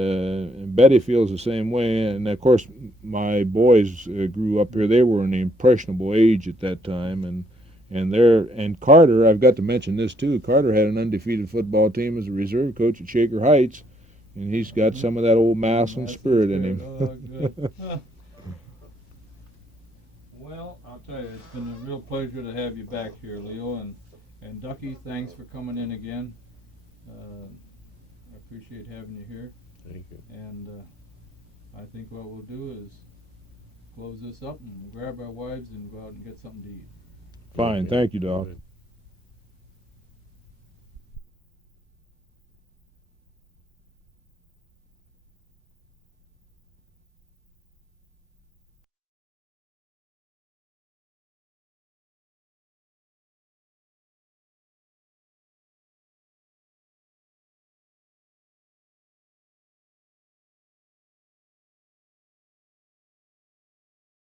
Betty feels the same way. And of course, my boys grew up here. They were in the impressionable age at that time, and Carter. I've got to mention this too. Carter had an undefeated football team as a reserve coach at Shaker Heights, and he's got some of that old Massillon spirit in him. Oh, good. Well, I'll tell you, it's been a real pleasure to have you back here, Leo, and Ducky. Thanks for coming in again. I appreciate having you here. Thank you. And I think what we'll do is close this up and grab our wives and go out and get something to eat. Fine, Okay. thank you, Doc. Good.